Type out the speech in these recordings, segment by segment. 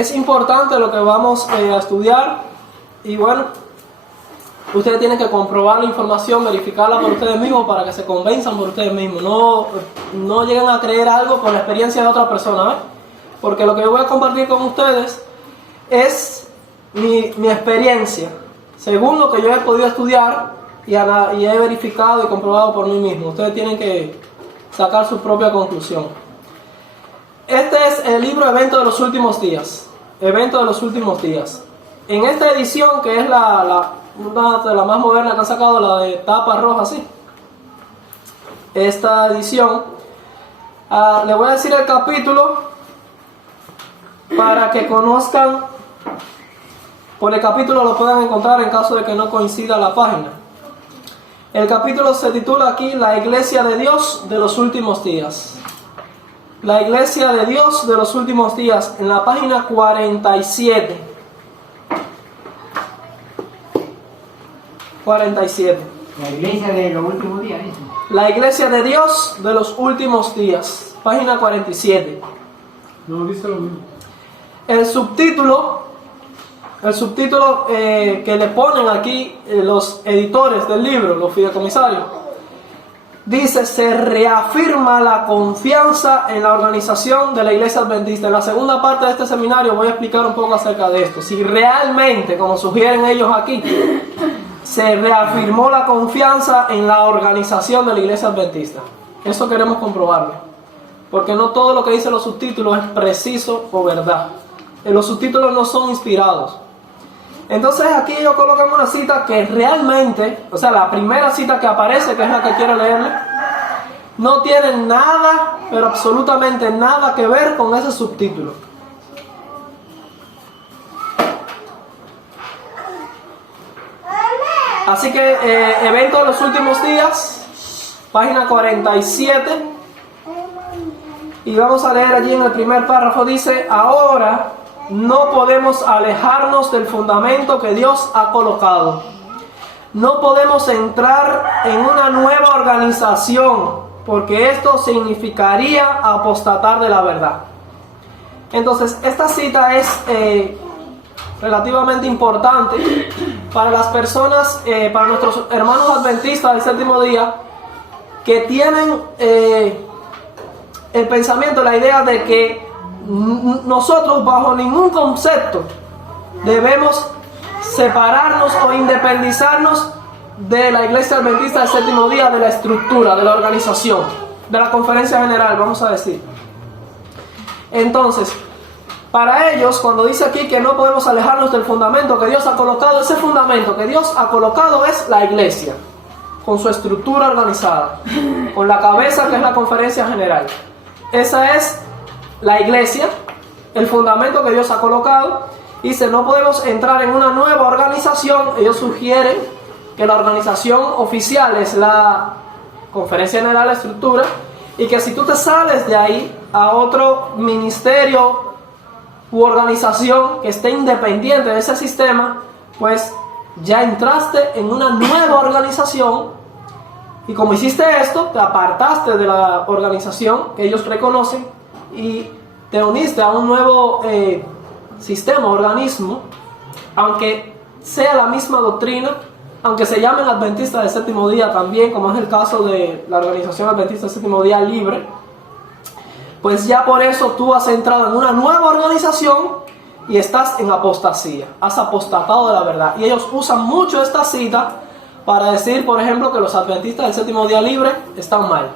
es importante lo que vamos a estudiar y bueno, ustedes tienen que comprobar la información, verificarla por ustedes mismos para que se convenzan por ustedes mismos. No lleguen a creer algo por la experiencia de otra persona, ¿eh? Porque lo que yo voy a compartir con ustedes es mi experiencia, según lo que yo he podido estudiar y he verificado y comprobado por mí mismo. Ustedes tienen que sacar su propia conclusión. Este es el libro Evento de los Últimos Días. Evento de los Últimos Días. En esta edición, que es una de las más modernas que han sacado, la de tapa roja, sí. Esta edición, le voy a decir el capítulo para que conozcan. Por el capítulo lo puedan encontrar en caso de que no coincida la página. El capítulo se titula aquí La Iglesia de Dios de los Últimos Días. La Iglesia de Dios de los Últimos Días, en la página 47. 47. La Iglesia de los Últimos Días, ¿sí? La Iglesia de Dios de los Últimos Días, página 47. No, dice lo mismo. El subtítulo que le ponen aquí los editores del libro, los fideicomisarios, dice: se reafirma la confianza en la organización de la Iglesia Adventista. En la segunda parte de este seminario voy a explicar un poco acerca de esto. Si realmente, como sugieren ellos aquí, se reafirmó la confianza en la organización de la Iglesia Adventista. Eso queremos comprobarlo, porque no todo lo que dicen los subtítulos es preciso o verdad. Los subtítulos no son inspirados. Entonces aquí ellos colocan una cita que realmente, o sea, la primera cita que aparece, que es la que quiero leerle, no tiene nada, pero absolutamente nada que ver con ese subtítulo. Así que Evento de los Últimos Días, página 47, y vamos a leer allí en el primer párrafo. Dice: ahora no podemos alejarnos del fundamento que Dios ha colocado. No podemos entrar en una nueva organización, porque esto significaría apostatar de la verdad. Entonces, esta cita es relativamente importante para las personas, para nuestros hermanos adventistas del séptimo día, que tienen el pensamiento, la idea de que nosotros bajo ningún concepto debemos separarnos o independizarnos de la Iglesia Adventista del séptimo día, de la estructura, de la organización, de la conferencia general, vamos a decir. Entonces, para ellos, cuando dice aquí que no podemos alejarnos del fundamento que Dios ha colocado, ese fundamento que Dios ha colocado es la Iglesia, con su estructura organizada, con la cabeza que es la conferencia general. Esa es la Iglesia, el fundamento que Dios ha colocado. Dice: no podemos entrar en una nueva organización. Ellos sugieren que la organización oficial es la conferencia general, la estructura, y que si tú te sales de ahí a otro ministerio u organización que esté independiente de ese sistema, pues ya entraste en una nueva organización, y como hiciste esto, te apartaste de la organización que ellos reconocen y te uniste a un nuevo sistema, organismo, aunque sea la misma doctrina, aunque se llamen adventistas del séptimo día también, como es el caso de la organización adventista del séptimo día libre. Pues ya por eso tú has entrado en una nueva organización y estás en apostasía, has apostatado de la verdad. Y ellos usan mucho esta cita para decir, por ejemplo, que los adventistas del séptimo día libre están mal,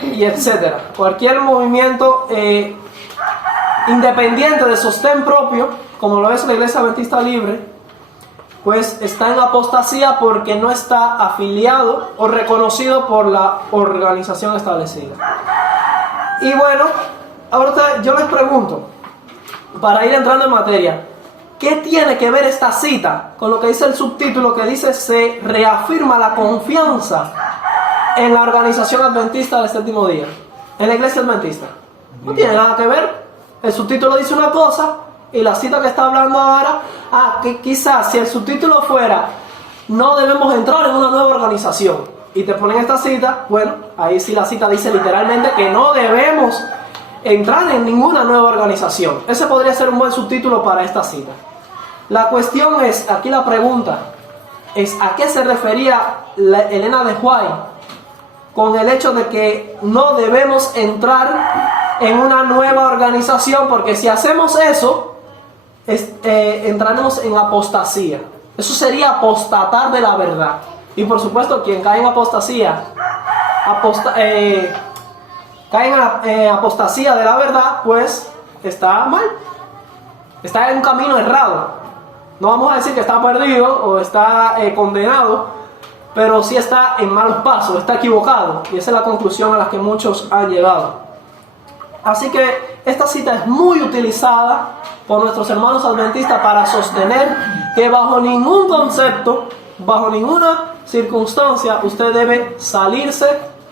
y etcétera. Cualquier movimiento independiente de sostén propio, como lo es la Iglesia Adventista libre, pues está en apostasía porque no está afiliado o reconocido por la organización establecida. Y bueno, ahora yo les pregunto, para ir entrando en materia, ¿qué tiene que ver esta cita con lo que dice el subtítulo, que dice: se reafirma la confianza en la organización adventista del séptimo día, en la Iglesia Adventista? No tiene nada que ver. El subtítulo dice una cosa y la cita que está hablando ahora, que quizás si el subtítulo fuera: no debemos entrar en una nueva organización, y te ponen esta cita, bueno, ahí sí la cita dice literalmente que no debemos entrar en ninguna nueva organización. Ese podría ser un buen subtítulo para esta cita. La cuestión es, aquí la pregunta es, ¿a qué se refería Elena de White con el hecho de que no debemos entrar en una nueva organización? Porque si hacemos eso, entraremos en apostasía. Eso sería apostatar de la verdad. Y por supuesto, quien cae en apostasía, apostasía de la verdad, pues está mal. Está en un camino errado. No vamos a decir que está perdido o está condenado, pero sí está en malos pasos, está equivocado. Y esa es la conclusión a la que muchos han llegado. Así que esta cita es muy utilizada por nuestros hermanos adventistas para sostener que bajo ningún concepto, bajo ninguna circunstancia, usted debe salirse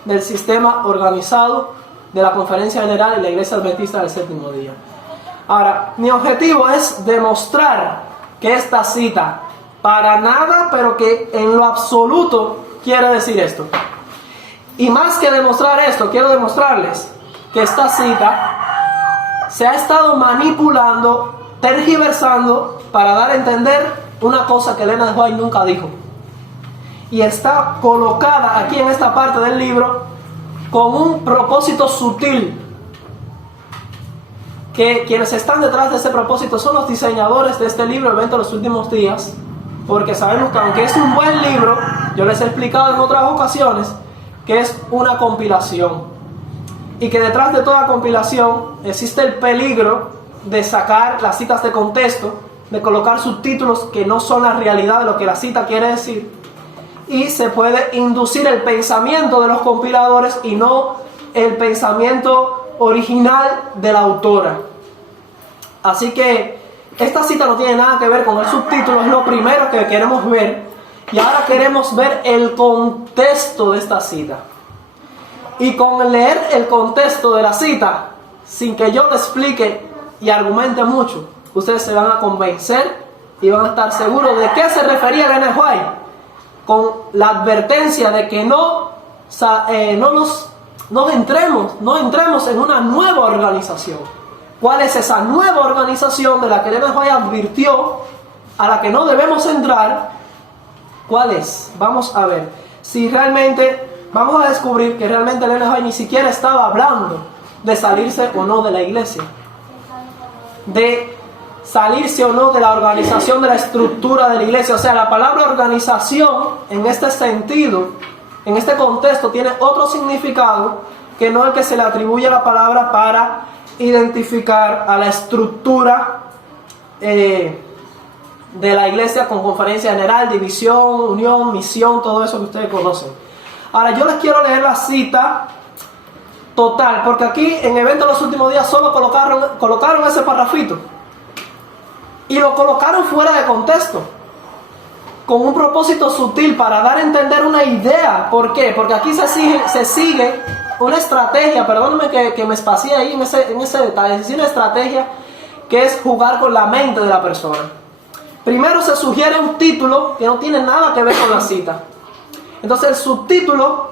del sistema organizado de la Conferencia General y la Iglesia Adventista del Séptimo Día. Ahora, mi objetivo es demostrar que esta cita para nada, pero que en lo absoluto quiere decir esto. Y más que demostrar esto, quiero demostrarles que esta cita se ha estado manipulando, tergiversando para dar a entender una cosa que Elena de White nunca dijo. Y está colocada aquí en esta parte del libro con un propósito sutil, que quienes están detrás de ese propósito son los diseñadores de este libro, Evento de los Últimos Días, porque sabemos que aunque es un buen libro, yo les he explicado en otras ocasiones que es una compilación, y que detrás de toda compilación existe el peligro de sacar las citas de contexto, de colocar subtítulos que no son la realidad de lo que la cita quiere decir, y se puede inducir el pensamiento de los compiladores y no el pensamiento original de la autora. Así que esta cita no tiene nada que ver con el subtítulo, es lo primero que queremos ver. Y ahora queremos ver el contexto de esta cita. Y con leer el contexto de la cita, sin que yo lo explique y argumente mucho, ustedes se van a convencer y van a estar seguros de qué se refería Elena de White con la advertencia de que no entremos en una nueva organización. ¿Cuál es esa nueva organización de la que Elena de White advirtió, a la que no debemos entrar? ¿Cuál es? Vamos a ver. Si realmente, vamos a descubrir que realmente Elena de White ni siquiera estaba hablando de salirse o no de la iglesia, de salirse o no de la organización, de la estructura de la iglesia. O sea, la palabra organización en este sentido, en este contexto, tiene otro significado que no el que se le atribuye a la palabra para identificar a la estructura de la iglesia, con conferencia general, división, unión, misión, todo eso que ustedes conocen. Ahora yo les quiero leer la cita total, porque aquí en Evento de los Últimos Días solo colocaron ese parrafito y lo colocaron fuera de contexto, con un propósito sutil para dar a entender una idea. ¿Por qué? Porque aquí se sigue una estrategia, perdónenme que me espacié ahí en ese detalle, se sigue una estrategia que es jugar con la mente de la persona. Primero se sugiere un título que no tiene nada que ver con la cita. Entonces el subtítulo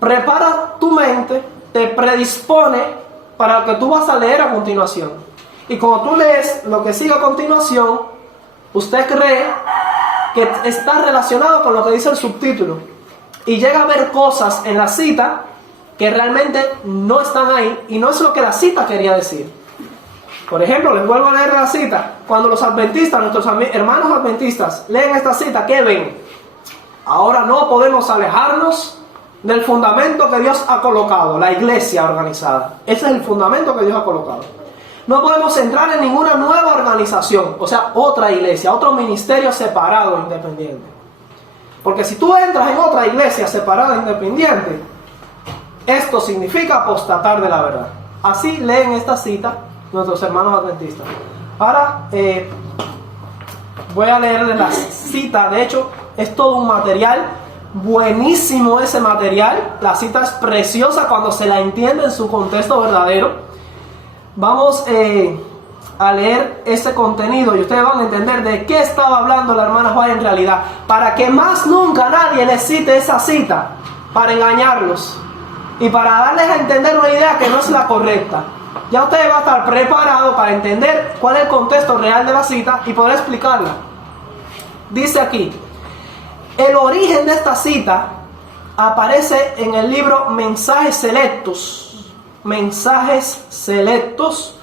prepara tu mente, te predispone para lo que tú vas a leer a continuación. Y cuando tú lees lo que sigue a continuación, usted cree que está relacionado con lo que dice el subtítulo, y llega a ver cosas en la cita que realmente no están ahí y no es lo que la cita quería decir. Por ejemplo, les vuelvo a leer la cita. Cuando los adventistas, nuestros hermanos adventistas, leen esta cita, ¿qué ven? Ahora no podemos alejarnos del fundamento que Dios ha colocado, la iglesia organizada. Ese es el fundamento que Dios ha colocado. No podemos entrar en ninguna nueva organización, o sea, otra iglesia, otro ministerio separado, independiente. Porque si tú entras en otra iglesia separada, independiente, esto significa apostatar de la verdad. Así leen esta cita nuestros hermanos adventistas. Ahora voy a leerles la cita. De hecho, es todo un material buenísimo ese material. La cita es preciosa cuando se la entiende en su contexto verdadero. Vamos a leer ese contenido y ustedes van a entender de qué estaba hablando la hermana White en realidad, para que más nunca nadie les cite esa cita para engañarlos y para darles a entender una idea que no es la correcta. ya usted va a estar preparado para entender cuál es el contexto real de la cita y poder explicarla. Dice aquí, el origen de esta cita aparece en el libro Mensajes Selectos. Mensajes Selectos,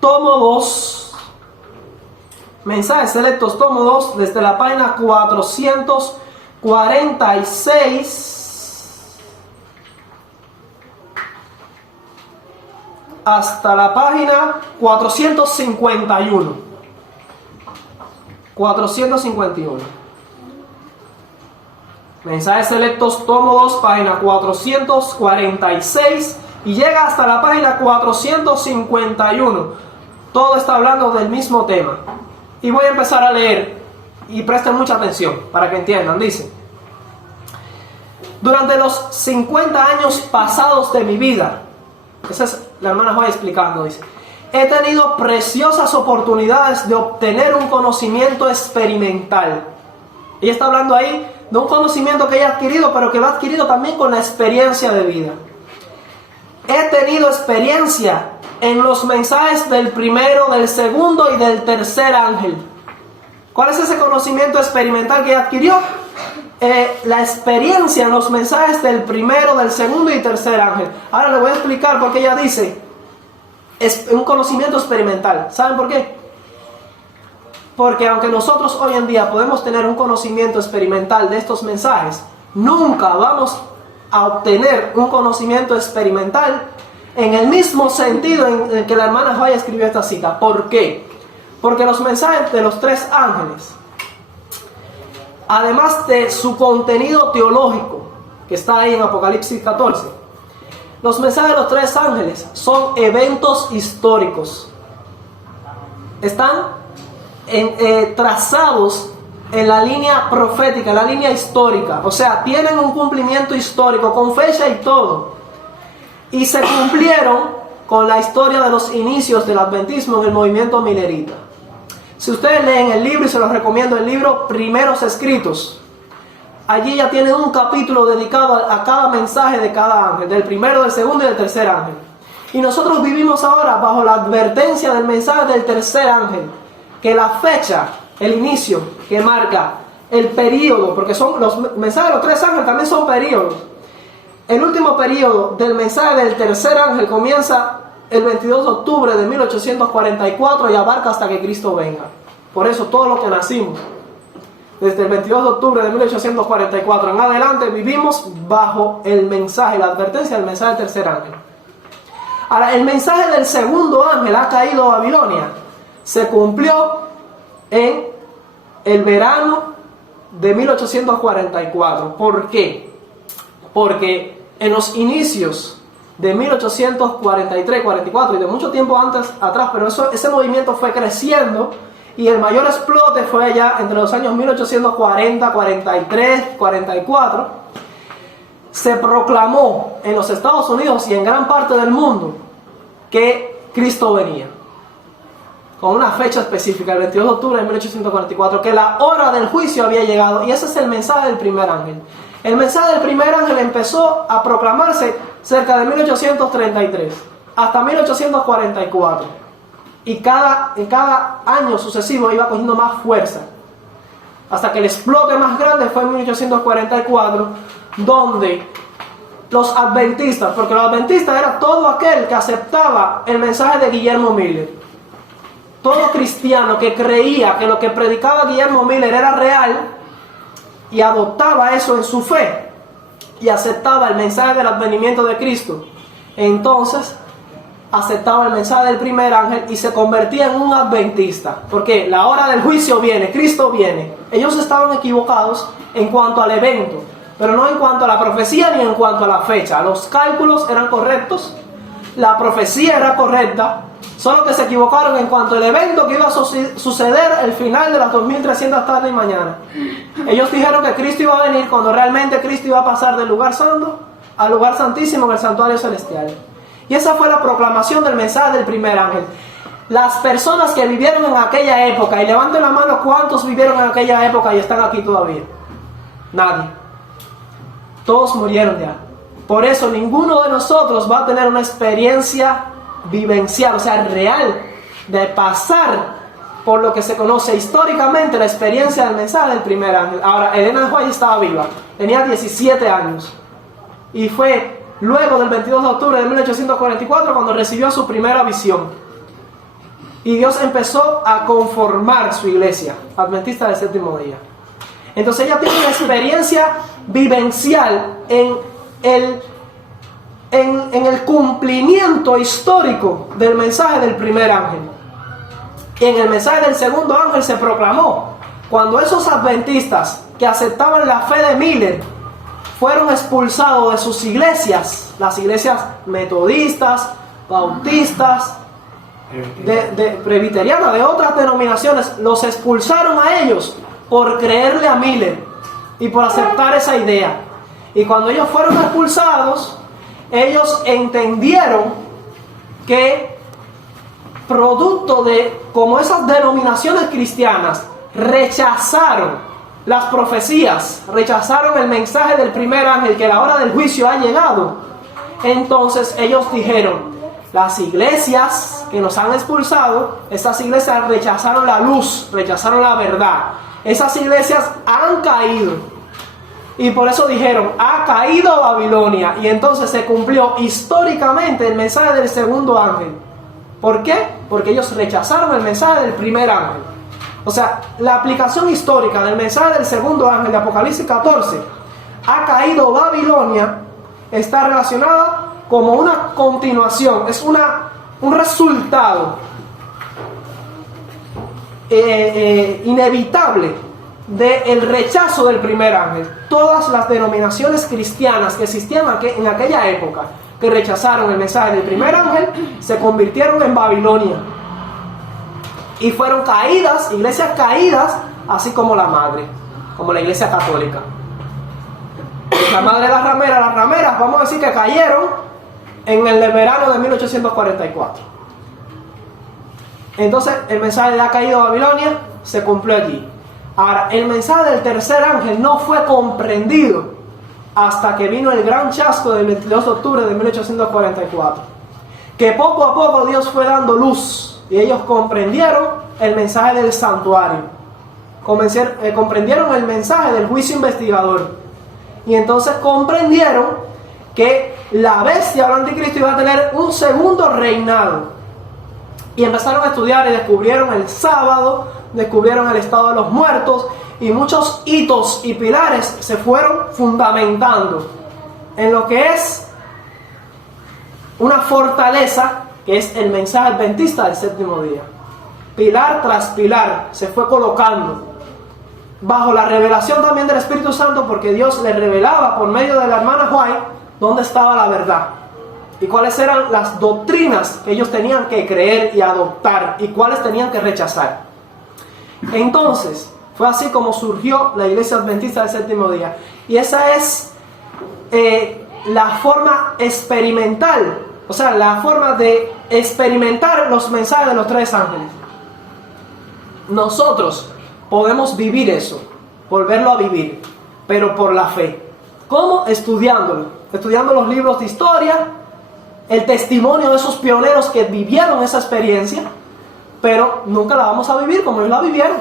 tomo 2. Mensajes Selectos, tomo 2, desde la página 446 hasta la página 451. 451. Mensajes Selectos, tomo 2, página 446 y llega hasta la página 451. Todo está hablando del mismo tema. Y voy a empezar a leer y presten mucha atención para que entiendan. Dice: durante los 50 años pasados de mi vida, esa es la hermana Joy explicando, dice, he tenido preciosas oportunidades de obtener un conocimiento experimental. Ella está hablando ahí de un conocimiento que ella ha adquirido, pero que lo ha adquirido también con la experiencia de vida. He tenido experiencia en los mensajes del primero, del segundo y del tercer ángel. ¿Cuál es ese conocimiento experimental que ella adquirió? La experiencia en los mensajes del primero, del segundo y tercer ángel. Ahora le voy a explicar por qué ella dice es un conocimiento experimental. ¿Saben por qué? Porque aunque nosotros hoy en día podemos tener un conocimiento experimental de estos mensajes, nunca vamos a obtener un conocimiento experimental en el mismo sentido en el que la hermana Joya escribió esta cita. ¿Por qué? Porque los mensajes de los tres ángeles, además de su contenido teológico, que está ahí en Apocalipsis 14, los mensajes de los tres ángeles son eventos históricos. Están trazados en la línea profética, en la línea histórica. O sea, tienen un cumplimiento histórico, con fecha y todo. Y se cumplieron con la historia de los inicios del adventismo en el movimiento milerita. Si ustedes leen el libro, y se los recomiendo, el libro Primeros Escritos, allí ya tienen un capítulo dedicado a cada mensaje de cada ángel, del primero, del segundo y del tercer ángel. Y nosotros vivimos ahora bajo la advertencia del mensaje del tercer ángel, que la fecha, el inicio, que marca el periodo, porque son los mensajes de los tres ángeles también son periodos. El último periodo del mensaje del tercer ángel comienza el 22 de octubre de 1844 y abarca hasta que Cristo venga. Por eso todos los que nacimos desde el 22 de octubre de 1844 en adelante vivimos bajo el mensaje, la advertencia del mensaje del tercer ángel. Ahora, el mensaje del segundo ángel, ha caído Babilonia, se cumplió en el verano de 1844. ¿Por qué? Porque en los inicios de 1843, 44 y de mucho tiempo antes atrás, pero ese movimiento fue creciendo y el mayor explote fue allá entre los años 1840, 43, 44. Se proclamó en los Estados Unidos y en gran parte del mundo que Cristo venía, con una fecha específica, el 22 de octubre de 1844, que la hora del juicio había llegado, y ese es el mensaje del primer ángel. El mensaje del primer ángel empezó a proclamarse cerca de 1833 hasta 1844, y cada año sucesivo iba cogiendo más fuerza, hasta que el explote más grande fue en 1844, donde los adventistas, porque los adventistas era todo aquel que aceptaba el mensaje de Guillermo Miller, todo cristiano que creía que lo que predicaba Guillermo Miller era real y adoptaba eso en su fe y aceptaba el mensaje del advenimiento de Cristo, entonces aceptaba el mensaje del primer ángel y se convertía en un adventista, porque la hora del juicio viene, Cristo viene. Ellos estaban equivocados en cuanto al evento, pero no en cuanto a la profecía ni en cuanto a la fecha. Los cálculos eran correctos, la profecía era correcta, solo que se equivocaron en cuanto al evento que iba a suceder el final de las 2300 tardes y mañana. Ellos dijeron que Cristo iba a venir cuando realmente Cristo iba a pasar del lugar santo al lugar santísimo en el santuario celestial. Y esa fue la proclamación del mensaje del primer ángel. Las personas que vivieron en aquella época, y levanten la mano cuántos vivieron en aquella época y están aquí todavía. Nadie. Todos murieron ya. Por eso ninguno de nosotros va a tener una experiencia vivencial, o sea, real, de pasar por lo que se conoce históricamente la experiencia del mensaje del primer ángel. Ahora, Elena White estaba viva, tenía 17 años, y fue luego del 22 de octubre de 1844 cuando recibió su primera visión. Y Dios empezó a conformar su iglesia adventista del séptimo día. Entonces ella tiene una experiencia vivencial en el cumplimiento histórico del mensaje del primer ángel. En el mensaje del segundo ángel se proclamó cuando esos adventistas que aceptaban la fe de Miller fueron expulsados de sus iglesias, las iglesias metodistas, bautistas, de presbiterianas, de otras denominaciones, los expulsaron a ellos por creerle a Miller y por aceptar esa idea. Y cuando ellos fueron expulsados, ellos entendieron que producto de como esas denominaciones cristianas rechazaron las profecías, rechazaron el mensaje del primer ángel, que la hora del juicio ha llegado, entonces ellos dijeron: las iglesias que nos han expulsado, estas iglesias rechazaron la luz, rechazaron la verdad, esas iglesias han caído. Y por eso dijeron: ha caído Babilonia. Y entonces se cumplió históricamente el mensaje del segundo ángel. ¿Por qué? Porque ellos rechazaron el mensaje del primer ángel. O sea, la aplicación histórica del mensaje del segundo ángel de Apocalipsis 14, ha caído Babilonia, está relacionada como una continuación, es un resultado inevitable del rechazo del primer ángel. Todas las denominaciones cristianas que existían en aquella época, que rechazaron el mensaje del primer ángel, se convirtieron en Babilonia y fueron caídas, iglesias caídas, así como la madre, como la iglesia católica. La madre de las rameras, vamos a decir que cayeron en el verano de 1844. Entonces el mensaje de ha caído Babilonia se cumplió allí. Ahora, el mensaje del tercer ángel no fue comprendido hasta que vino el gran chasco del 22 de octubre de 1844, que poco a poco Dios fue dando luz y ellos comprendieron el mensaje del santuario, comprendieron el mensaje del juicio investigador, y entonces comprendieron que la bestia o el anticristo iba a tener un segundo reinado, y empezaron a estudiar y descubrieron el sábado, descubrieron el estado de los muertos, y muchos hitos y pilares se fueron fundamentando en lo que es una fortaleza, que es el mensaje adventista del séptimo día. Pilar tras pilar se fue colocando bajo la revelación también del Espíritu Santo, porque Dios le revelaba por medio de la hermana White dónde estaba la verdad y cuáles eran las doctrinas que ellos tenían que creer y adoptar y cuáles tenían que rechazar. Entonces fue así como surgió la iglesia adventista del séptimo día, y esa es la forma experimental, o sea, la forma de experimentar los mensajes de los tres ángeles. Nosotros podemos vivir eso, volverlo a vivir, pero por la fe. ¿Cómo? Estudiándolo, estudiando los libros de historia, el testimonio de esos pioneros que vivieron esa experiencia, pero nunca la vamos a vivir como ellos la vivieron,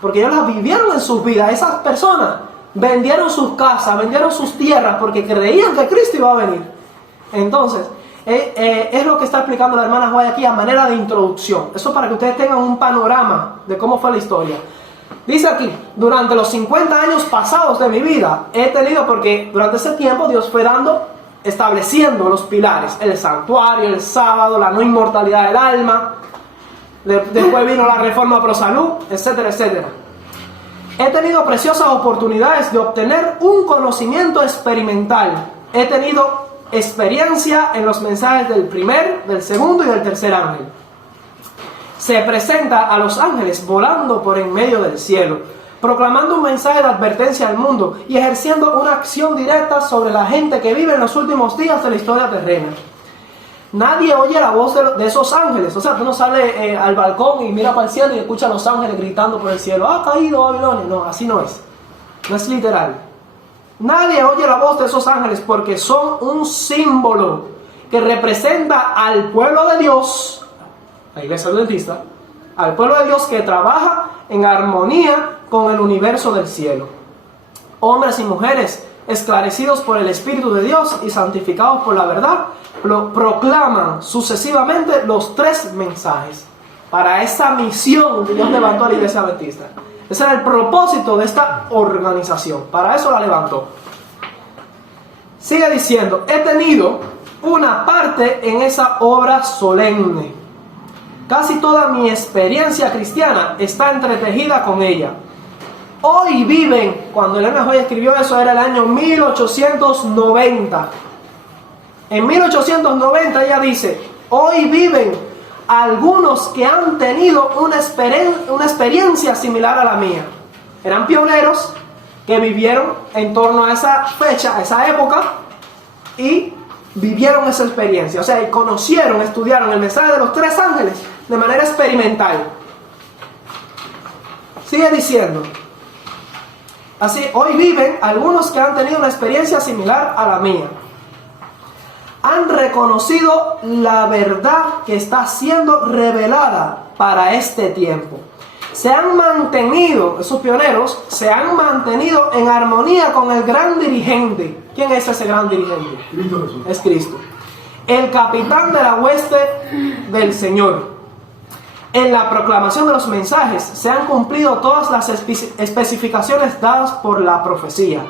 porque ellos la vivieron en sus vidas. Esas personas vendieron sus casas, vendieron sus tierras, porque creían que Cristo iba a venir. Entonces, es lo que está explicando la hermana White aquí a manera de introducción. Eso para que ustedes tengan un panorama de cómo fue la historia. Dice aquí: durante los 50 años pasados de mi vida he tenido, porque durante ese tiempo Dios fue estableciendo los pilares, el santuario, el sábado, la no inmortalidad del alma, después vino la reforma pro salud, etcétera, etcétera. He tenido preciosas oportunidades de obtener un conocimiento experimental. He tenido experiencia en los mensajes del primer, del segundo y del tercer ángel. Se presenta a los ángeles volando por en medio del cielo, proclamando un mensaje de advertencia al mundo y ejerciendo una acción directa sobre la gente que vive en los últimos días de la historia terrena. Nadie oye la voz de esos ángeles. O sea, tú no sales al balcón y mira para el cielo y escuchas a los ángeles gritando por el cielo: ¡ha caído Babilonia! No, así no es. No es literal. Nadie oye la voz de esos ángeles, porque son un símbolo que representa al pueblo de Dios, la iglesia adventista, al pueblo de Dios que trabaja en armonía con el universo del cielo. Hombres y mujeres esclarecidos por el Espíritu de Dios y santificados por la verdad, proclaman sucesivamente los 3 mensajes. Para esa misión Dios levantó a la iglesia adventista. Ese era el propósito de esta organización. Para eso la levantó. Sigue diciendo, he tenido una parte en esa obra solemne. Casi toda mi experiencia cristiana está entretejida con ella. Hoy viven, cuando Elena White escribió eso era el año 1890. En 1890 ella dice, hoy viven algunos que han tenido una experiencia similar a la mía. Eran pioneros que vivieron en torno a esa fecha, a esa época, y vivieron esa experiencia. O sea, y conocieron, estudiaron el mensaje de los 3 ángeles de manera experimental. Sigue diciendo, así, hoy viven algunos que han tenido una experiencia similar a la mía. Han reconocido la verdad que está siendo revelada para este tiempo. Se han mantenido, esos pioneros, se han mantenido en armonía con el gran dirigente. ¿Quién es ese gran dirigente? Cristo Jesús. Es Cristo. El capitán de la hueste del Señor. En la proclamación de los mensajes se han cumplido todas las especificaciones dadas por la profecía.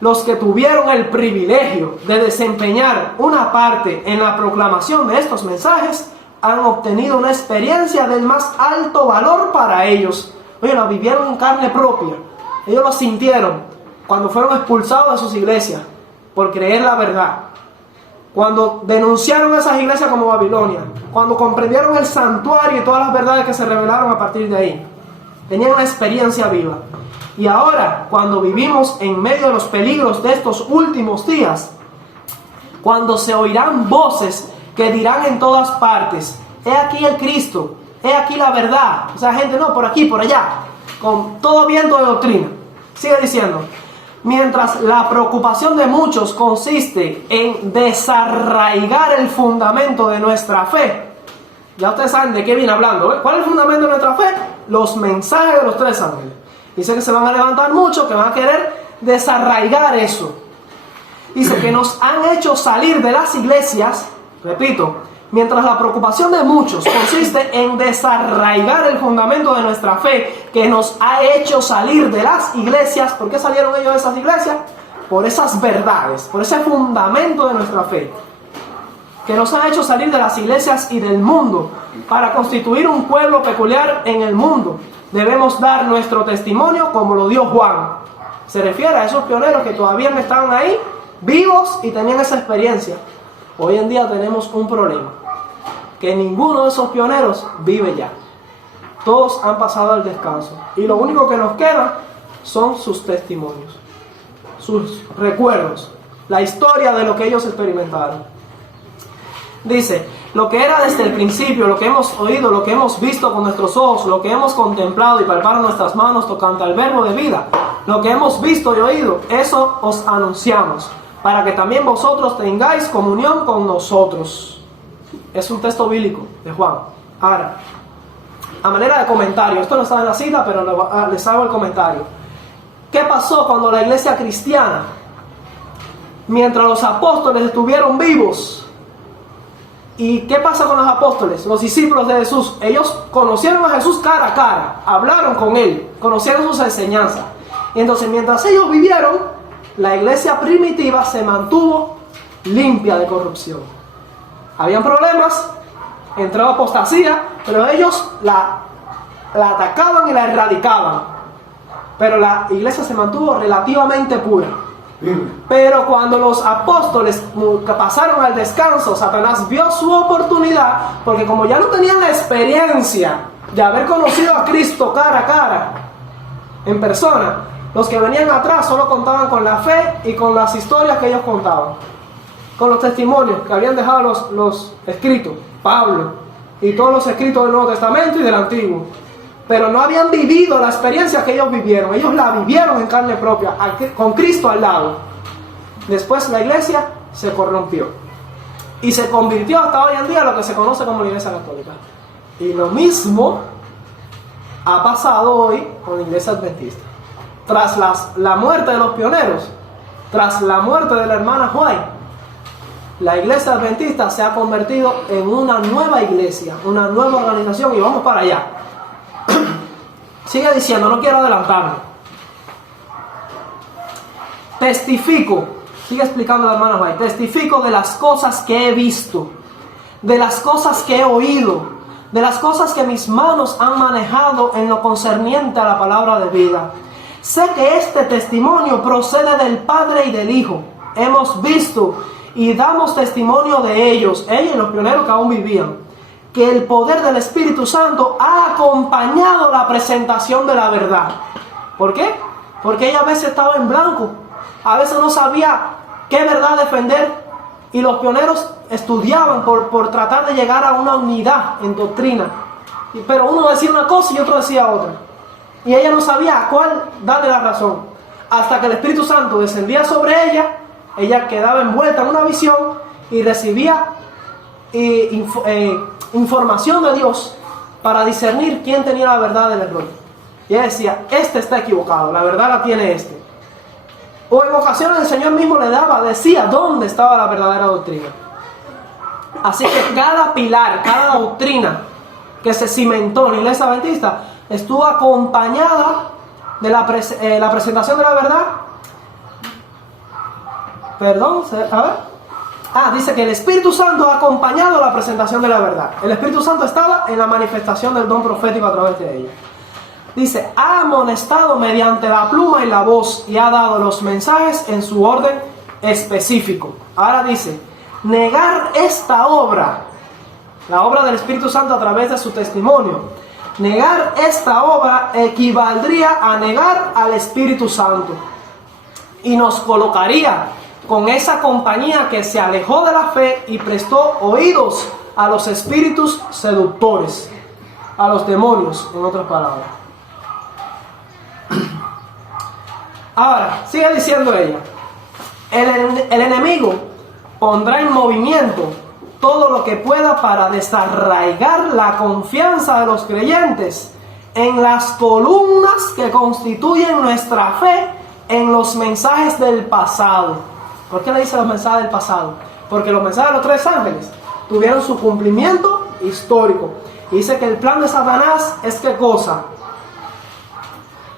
Los que tuvieron el privilegio de desempeñar una parte en la proclamación de estos mensajes han obtenido una experiencia del más alto valor para ellos. Oye, lo vivieron en carne propia. Ellos lo sintieron cuando fueron expulsados de sus iglesias por creer la verdad. Cuando denunciaron esas iglesias como Babilonia. Cuando comprendieron el santuario y todas las verdades que se revelaron a partir de ahí. Tenían una experiencia viva. Y ahora, cuando vivimos en medio de los peligros de estos últimos días, cuando se oirán voces que dirán en todas partes, he aquí el Cristo, he aquí la verdad. O sea, gente, no, por aquí, por allá, con todo viento de doctrina. Sigue diciendo, mientras la preocupación de muchos consiste en desarraigar el fundamento de nuestra fe. Ya ustedes saben de qué viene hablando, ¿eh? ¿Cuál es el fundamento de nuestra fe? Los mensajes de los 3 ángeles. Dice que se van a levantar muchos, que van a querer desarraigar eso. Dice que nos han hecho salir de las iglesias, repito, mientras la preocupación de muchos consiste en desarraigar el fundamento de nuestra fe, que nos ha hecho salir de las iglesias. ¿Por qué salieron ellos de esas iglesias? Por esas verdades, por ese fundamento de nuestra fe, que nos ha hecho salir de las iglesias y del mundo, para constituir un pueblo peculiar en el mundo. Debemos dar nuestro testimonio como lo dio Juan. Se refiere a esos pioneros que todavía no estaban ahí, vivos y tenían esa experiencia. Hoy en día tenemos un problema, que ninguno de esos pioneros vive ya. Todos han pasado al descanso. Y lo único que nos queda son sus testimonios, sus recuerdos, la historia de lo que ellos experimentaron. Dice, lo que era desde el principio, lo que hemos oído, lo que hemos visto con nuestros ojos, lo que hemos contemplado y palpado nuestras manos tocante al verbo de vida, lo que hemos visto y oído, eso os anunciamos, para que también vosotros tengáis comunión con nosotros. Es un texto bíblico de Juan. Ahora, a manera de comentario, esto no está en la cita, pero les hago el comentario. ¿Qué pasó cuando la iglesia cristiana, mientras los apóstoles estuvieron vivos? ¿Y qué pasa con los apóstoles, los discípulos de Jesús? Ellos conocieron a Jesús cara a cara, hablaron con Él, conocieron sus enseñanzas. Y entonces, mientras ellos vivieron, la iglesia primitiva se mantuvo limpia de corrupción. Habían problemas, entró apostasía, pero ellos la atacaban y la erradicaban. Pero la iglesia se mantuvo relativamente pura. Pero cuando los apóstoles pasaron al descanso, Satanás vio su oportunidad, porque como ya no tenían la experiencia de haber conocido a Cristo cara a cara, en persona, los que venían atrás solo contaban con la fe y con las historias que ellos contaban, con los testimonios que habían dejado los escritos, Pablo y todos los escritos del Nuevo Testamento y del Antiguo. Pero no habían vivido la experiencia que ellos vivieron. Ellos la vivieron en carne propia, con Cristo al lado. Después la iglesia se corrompió. Y se convirtió hasta hoy en día en lo que se conoce como la Iglesia Católica. Y lo mismo ha pasado hoy con la Iglesia Adventista. Tras la muerte de los pioneros, tras la muerte de la hermana White, la Iglesia Adventista se ha convertido en una nueva iglesia, una nueva organización, y vamos para allá. Sigue diciendo, no quiero adelantarme. Testifico, sigue explicando la hermana White, testifico de las cosas que he visto, de las cosas que he oído, de las cosas que mis manos han manejado en lo concerniente a la palabra de vida. Sé que este testimonio procede del Padre y del Hijo. Hemos visto y damos testimonio de ellos y los pioneros que aún vivían, que el poder del Espíritu Santo ha acompañado la presentación de la verdad. ¿Por qué? Porque ella a veces estaba en blanco, a veces no sabía qué verdad defender, y los pioneros estudiaban por tratar de llegar a una unidad en doctrina, pero uno decía una cosa y otro decía otra, y ella no sabía a cuál darle la razón, hasta que el Espíritu Santo descendía sobre ella. Ella quedaba envuelta en una visión y recibía información de Dios para discernir quién tenía la verdad del error. Y ella decía, este está equivocado, la verdad la tiene este. O en ocasiones el Señor mismo decía dónde estaba la verdadera doctrina. Así que cada pilar, cada doctrina que se cimentó en la Iglesia Adventista estuvo acompañada de la presentación de la verdad. Perdón, a ver. Dice que el Espíritu Santo ha acompañado la presentación de la verdad. El Espíritu Santo estaba en la manifestación del don profético a través de ella. Dice, ha amonestado mediante la pluma y la voz y ha dado los mensajes en su orden específico. Ahora dice, negar esta obra, la obra del Espíritu Santo a través de su testimonio, negar esta obra equivaldría a negar al Espíritu Santo y nos colocaría con esa compañía que se alejó de la fe y prestó oídos a los espíritus seductores, a los demonios, en otras palabras. Ahora, sigue diciendo ella, el enemigo pondrá en movimiento todo lo que pueda para desarraigar la confianza de los creyentes en las columnas que constituyen nuestra fe en los mensajes del pasado. ¿Por qué le dice los mensajes del pasado? Porque los mensajes de los tres ángeles tuvieron su cumplimiento histórico. Y dice que el plan de Satanás es ¿qué cosa?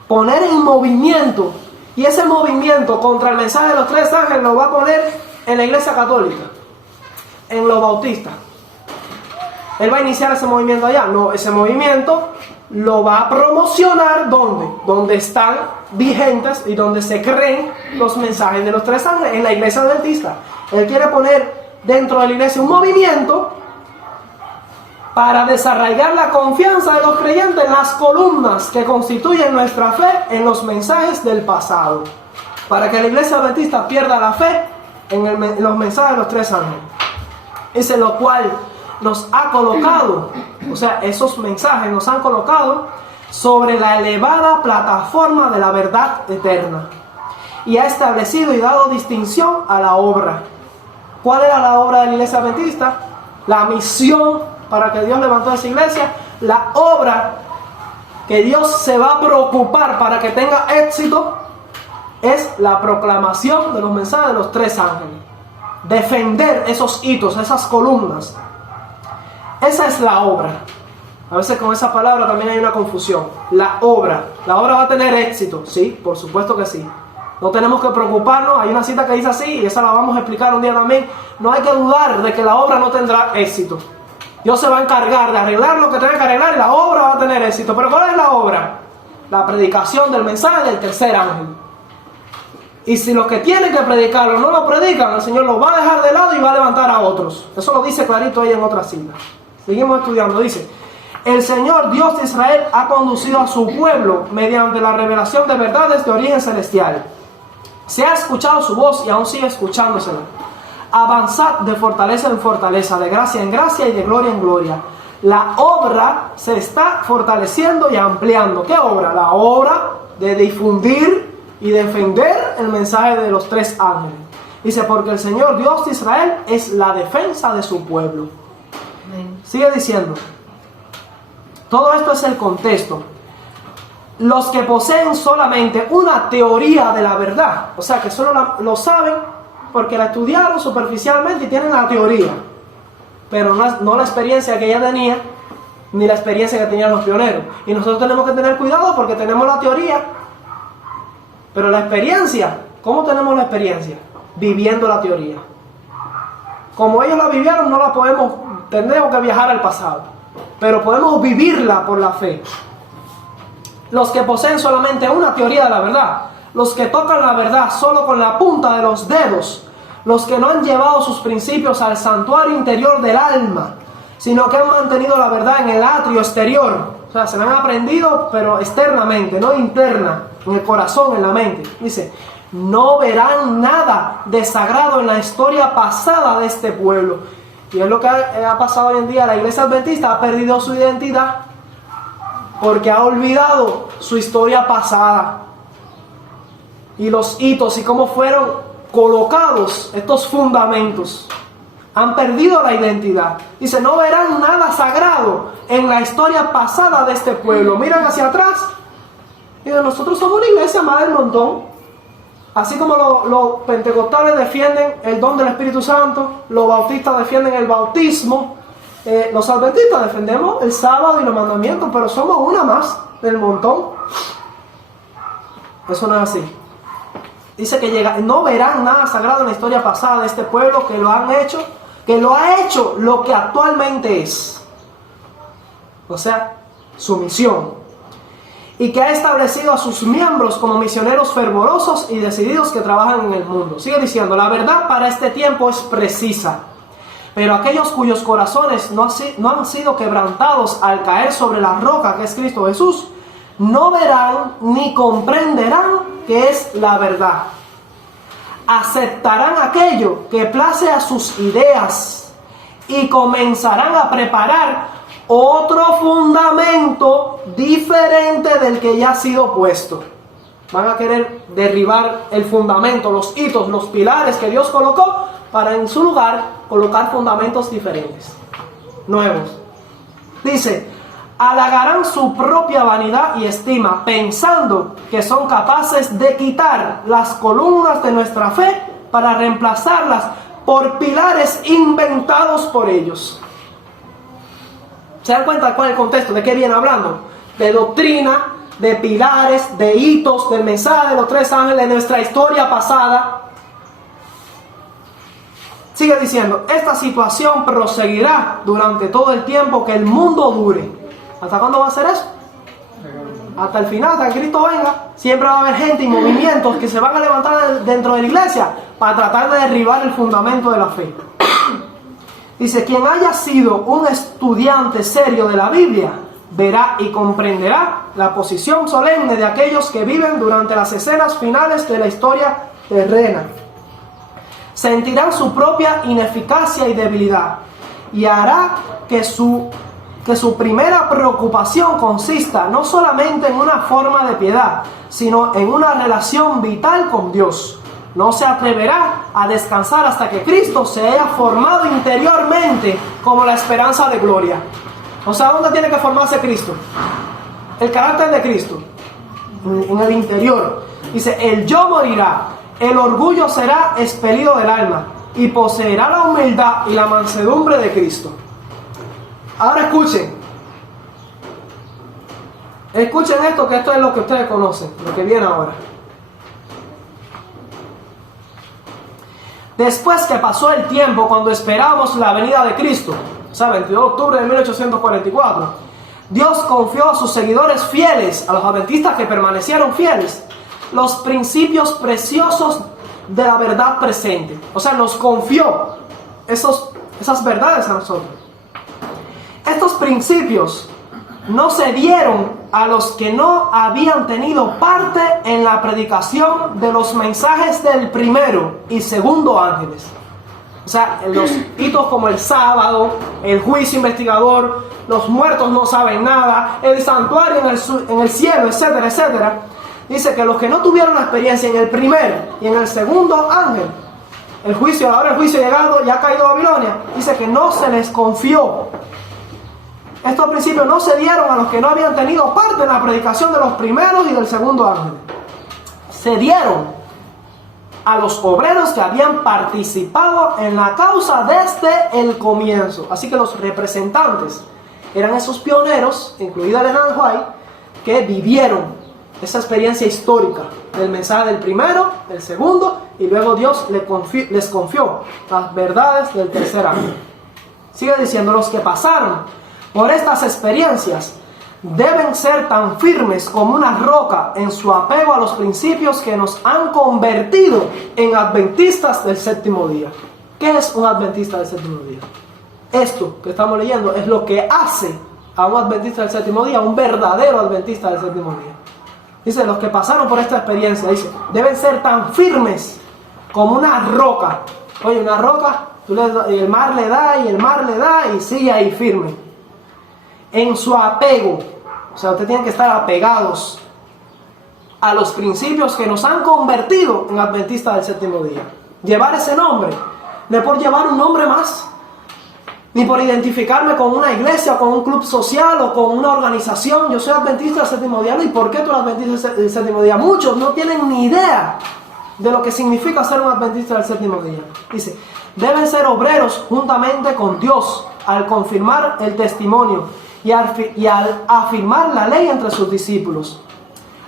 Poner en movimiento. Y ese movimiento contra el mensaje de los tres ángeles lo va a poner en la Iglesia Católica, en los bautistas. Él va a iniciar ese movimiento allá. No, ese movimiento lo va a promocionar ¿dónde? Donde están vigentes y donde se creen los mensajes de los tres ángeles, en la Iglesia Adventista. Él quiere poner dentro de la iglesia un movimiento para desarraigar la confianza de los creyentes en las columnas que constituyen nuestra fe en los mensajes del pasado, para que la Iglesia Adventista pierda la fe en los mensajes de los tres ángeles. Ese es lo cual nos ha colocado, o sea, esos mensajes nos han colocado sobre la elevada plataforma de la verdad eterna, y ha establecido y dado distinción a la obra. ¿Cuál era la obra de la Iglesia Adventista? La misión para que Dios levantó esa iglesia, la obra que Dios se va a preocupar para que tenga éxito, es la proclamación de los mensajes de los tres ángeles. Defender esos hitos, esas columnas. Esa es la obra. A veces con esa palabra también hay una confusión. La obra va a tener éxito, sí, por supuesto que sí. No tenemos que preocuparnos, hay una cita que dice así, y esa la vamos a explicar un día también. No hay que dudar de que la obra no tendrá éxito. Dios se va a encargar de arreglar lo que tenga que arreglar y la obra va a tener éxito. ¿Pero cuál es la obra? La predicación del mensaje del tercer ángel. Y si los que tienen que predicarlo no lo predican, el Señor los va a dejar de lado y va a levantar a otros. Eso lo dice clarito ahí en otra cita. Seguimos estudiando, dice: el Señor Dios de Israel ha conducido a su pueblo mediante la revelación de verdades de origen celestial. Se ha escuchado su voz y aún sigue escuchándosela. Avanzad de fortaleza en fortaleza, de gracia en gracia y de gloria en gloria. La obra se está fortaleciendo y ampliando. ¿Qué obra? La obra de difundir y defender el mensaje de los tres ángeles. Dice, porque el Señor Dios de Israel es la defensa de su pueblo. Amén. Sigue diciendo. Todo esto es el contexto. Los que poseen solamente una teoría de la verdad, o sea que solo lo saben porque la estudiaron superficialmente y tienen la teoría, pero no la experiencia que ella tenía, ni la experiencia que tenían los pioneros. Y nosotros tenemos que tener cuidado porque tenemos la teoría, pero la experiencia, ¿cómo tenemos la experiencia? Viviendo la teoría. Como ellos la vivieron, no la podemos, tenemos que viajar al pasado, pero podemos vivirla por la fe. Los que poseen solamente una teoría de la verdad, los que tocan la verdad solo con la punta de los dedos, los que no han llevado sus principios al santuario interior del alma, sino que han mantenido la verdad en el atrio exterior. O sea, se la han aprendido, pero externamente, no interna, en el corazón, en la mente. Dice, no verán nada de sagrado en la historia pasada de este pueblo. Y es lo que ha pasado hoy en día. La iglesia adventista ha perdido su identidad porque ha olvidado su historia pasada y los hitos y cómo fueron colocados estos fundamentos. Han perdido la identidad. Dice, no verán nada sagrado en la historia pasada de este pueblo. Miran hacia atrás y nosotros somos una iglesia más del montón. Así como los pentecostales defienden el don del Espíritu Santo, los bautistas defienden el bautismo, los adventistas defendemos el sábado y los mandamientos, pero somos una más del montón. Eso no es así. Dice que no verán nada sagrado en la historia pasada de este pueblo que lo ha hecho lo que actualmente es. O sea, su misión. Y que ha establecido a sus miembros como misioneros fervorosos y decididos que trabajan en el mundo. Sigue diciendo, la verdad para este tiempo es precisa. Pero aquellos cuyos corazones no han sido quebrantados al caer sobre la roca que es Cristo Jesús, no verán ni comprenderán que es la verdad. Aceptarán aquello que place a sus ideas y comenzarán a preparar otro fundamento diferente del que ya ha sido puesto. Van a querer derribar el fundamento, los hitos, los pilares que Dios colocó, para en su lugar colocar fundamentos diferentes, nuevos. Dice, halagarán su propia vanidad y estima, pensando que son capaces de quitar las columnas de nuestra fe para reemplazarlas por pilares inventados por ellos. ¿Se dan cuenta cuál es el contexto? ¿De qué viene hablando? De doctrina, de pilares, de hitos, del mensaje de los tres ángeles, de nuestra historia pasada. Sigue diciendo, esta situación proseguirá durante todo el tiempo que el mundo dure. ¿Hasta cuándo va a ser eso? Hasta el final, hasta que Cristo venga. Siempre va a haber gente y movimientos que se van a levantar dentro de la iglesia para tratar de derribar el fundamento de la fe. Dice, quien haya sido un estudiante serio de la Biblia, verá y comprenderá la posición solemne de aquellos que viven durante las escenas finales de la historia terrena. Sentirán su propia ineficacia y debilidad, y hará que su primera preocupación consista no solamente en una forma de piedad, sino en una relación vital con Dios. No se atreverá a descansar hasta que Cristo se haya formado interiormente como la esperanza de gloria. O sea, ¿dónde tiene que formarse Cristo? El carácter de Cristo, en el interior. Dice, el yo morirá, el orgullo será expelido del alma, y poseerá la humildad y la mansedumbre de Cristo. Ahora escuchen. Escuchen esto, que esto es lo que ustedes conocen, lo que viene ahora. Después que pasó el tiempo cuando esperábamos la venida de Cristo, o sea, 22 de octubre de 1844, Dios confió a sus seguidores fieles, a los adventistas que permanecieron fieles, los principios preciosos de la verdad presente. O sea, nos confió esas verdades a nosotros. Estos principios no se dieron a los que no habían tenido parte en la predicación de los mensajes del primero y segundo ángeles. O sea, los hitos como el sábado, el juicio investigador, los muertos no saben nada, el santuario en el cielo, etcétera, etcétera. Dice que los que no tuvieron la experiencia en el primer y en el segundo ángel, el juicio, ahora el juicio llegado, ya ha caído Babilonia, dice que no se les confió. Estos principios no se dieron a los que no habían tenido parte en la predicación de los primeros y del segundo ángel. Se dieron a los obreros que habían participado en la causa desde el comienzo. Así que los representantes eran esos pioneros, incluida Ellen G. White, que vivieron esa experiencia histórica del mensaje del primero, del segundo, y luego Dios les confió las verdades del tercer ángel. Sigue diciendo, los que pasaron por estas experiencias deben ser tan firmes como una roca en su apego a los principios que nos han convertido en adventistas del séptimo día. ¿Qué es un adventista del séptimo día? Esto que estamos leyendo es lo que hace a un adventista del séptimo día, un verdadero adventista del séptimo día. Dice, los que pasaron por esta experiencia, dice, deben ser tan firmes como una roca. Oye, una roca, y el mar le da, y el mar le da, y sigue ahí firme. En su apego, o sea, ustedes tienen que estar apegados a los principios que nos han convertido en adventistas del séptimo día. Llevar ese nombre, no es por llevar un nombre más, ni por identificarme con una iglesia, con un club social o con una organización. Yo soy adventista del séptimo día. ¿Y por qué tú eres adventista del séptimo día? Muchos no tienen ni idea de lo que significa ser un adventista del séptimo día. Dice, deben ser obreros juntamente con Dios al confirmar el testimonio y al afirmar la ley entre sus discípulos.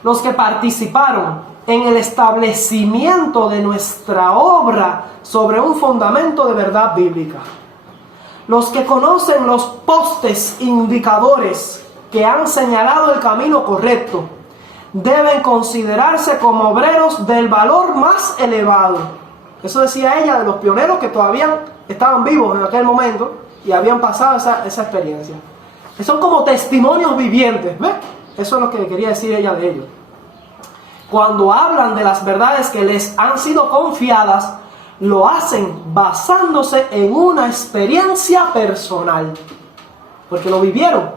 Los que participaron en el establecimiento de nuestra obra sobre un fundamento de verdad bíblica. Los que conocen los postes indicadores que han señalado el camino correcto deben considerarse como obreros del valor más elevado. Eso decía ella de los pioneros que todavía estaban vivos en aquel momento y habían pasado esa experiencia. Son como testimonios vivientes, ¿ves? Eso es lo que quería decir ella de ellos. Cuando hablan de las verdades que les han sido confiadas, lo hacen basándose en una experiencia personal, porque lo vivieron.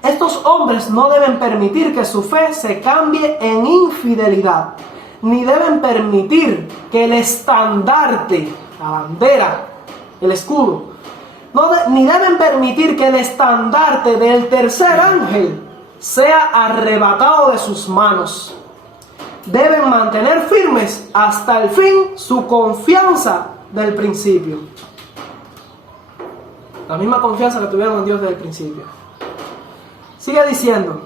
Estos hombres no deben permitir que su fe se cambie en infidelidad, ni deben permitir que el estandarte, la bandera, el escudo, ni deben permitir que el estandarte del tercer ángel sea arrebatado de sus manos. Deben mantener firmes hasta el fin su confianza del principio. La misma confianza que tuvieron en Dios desde el principio. Sigue diciendo.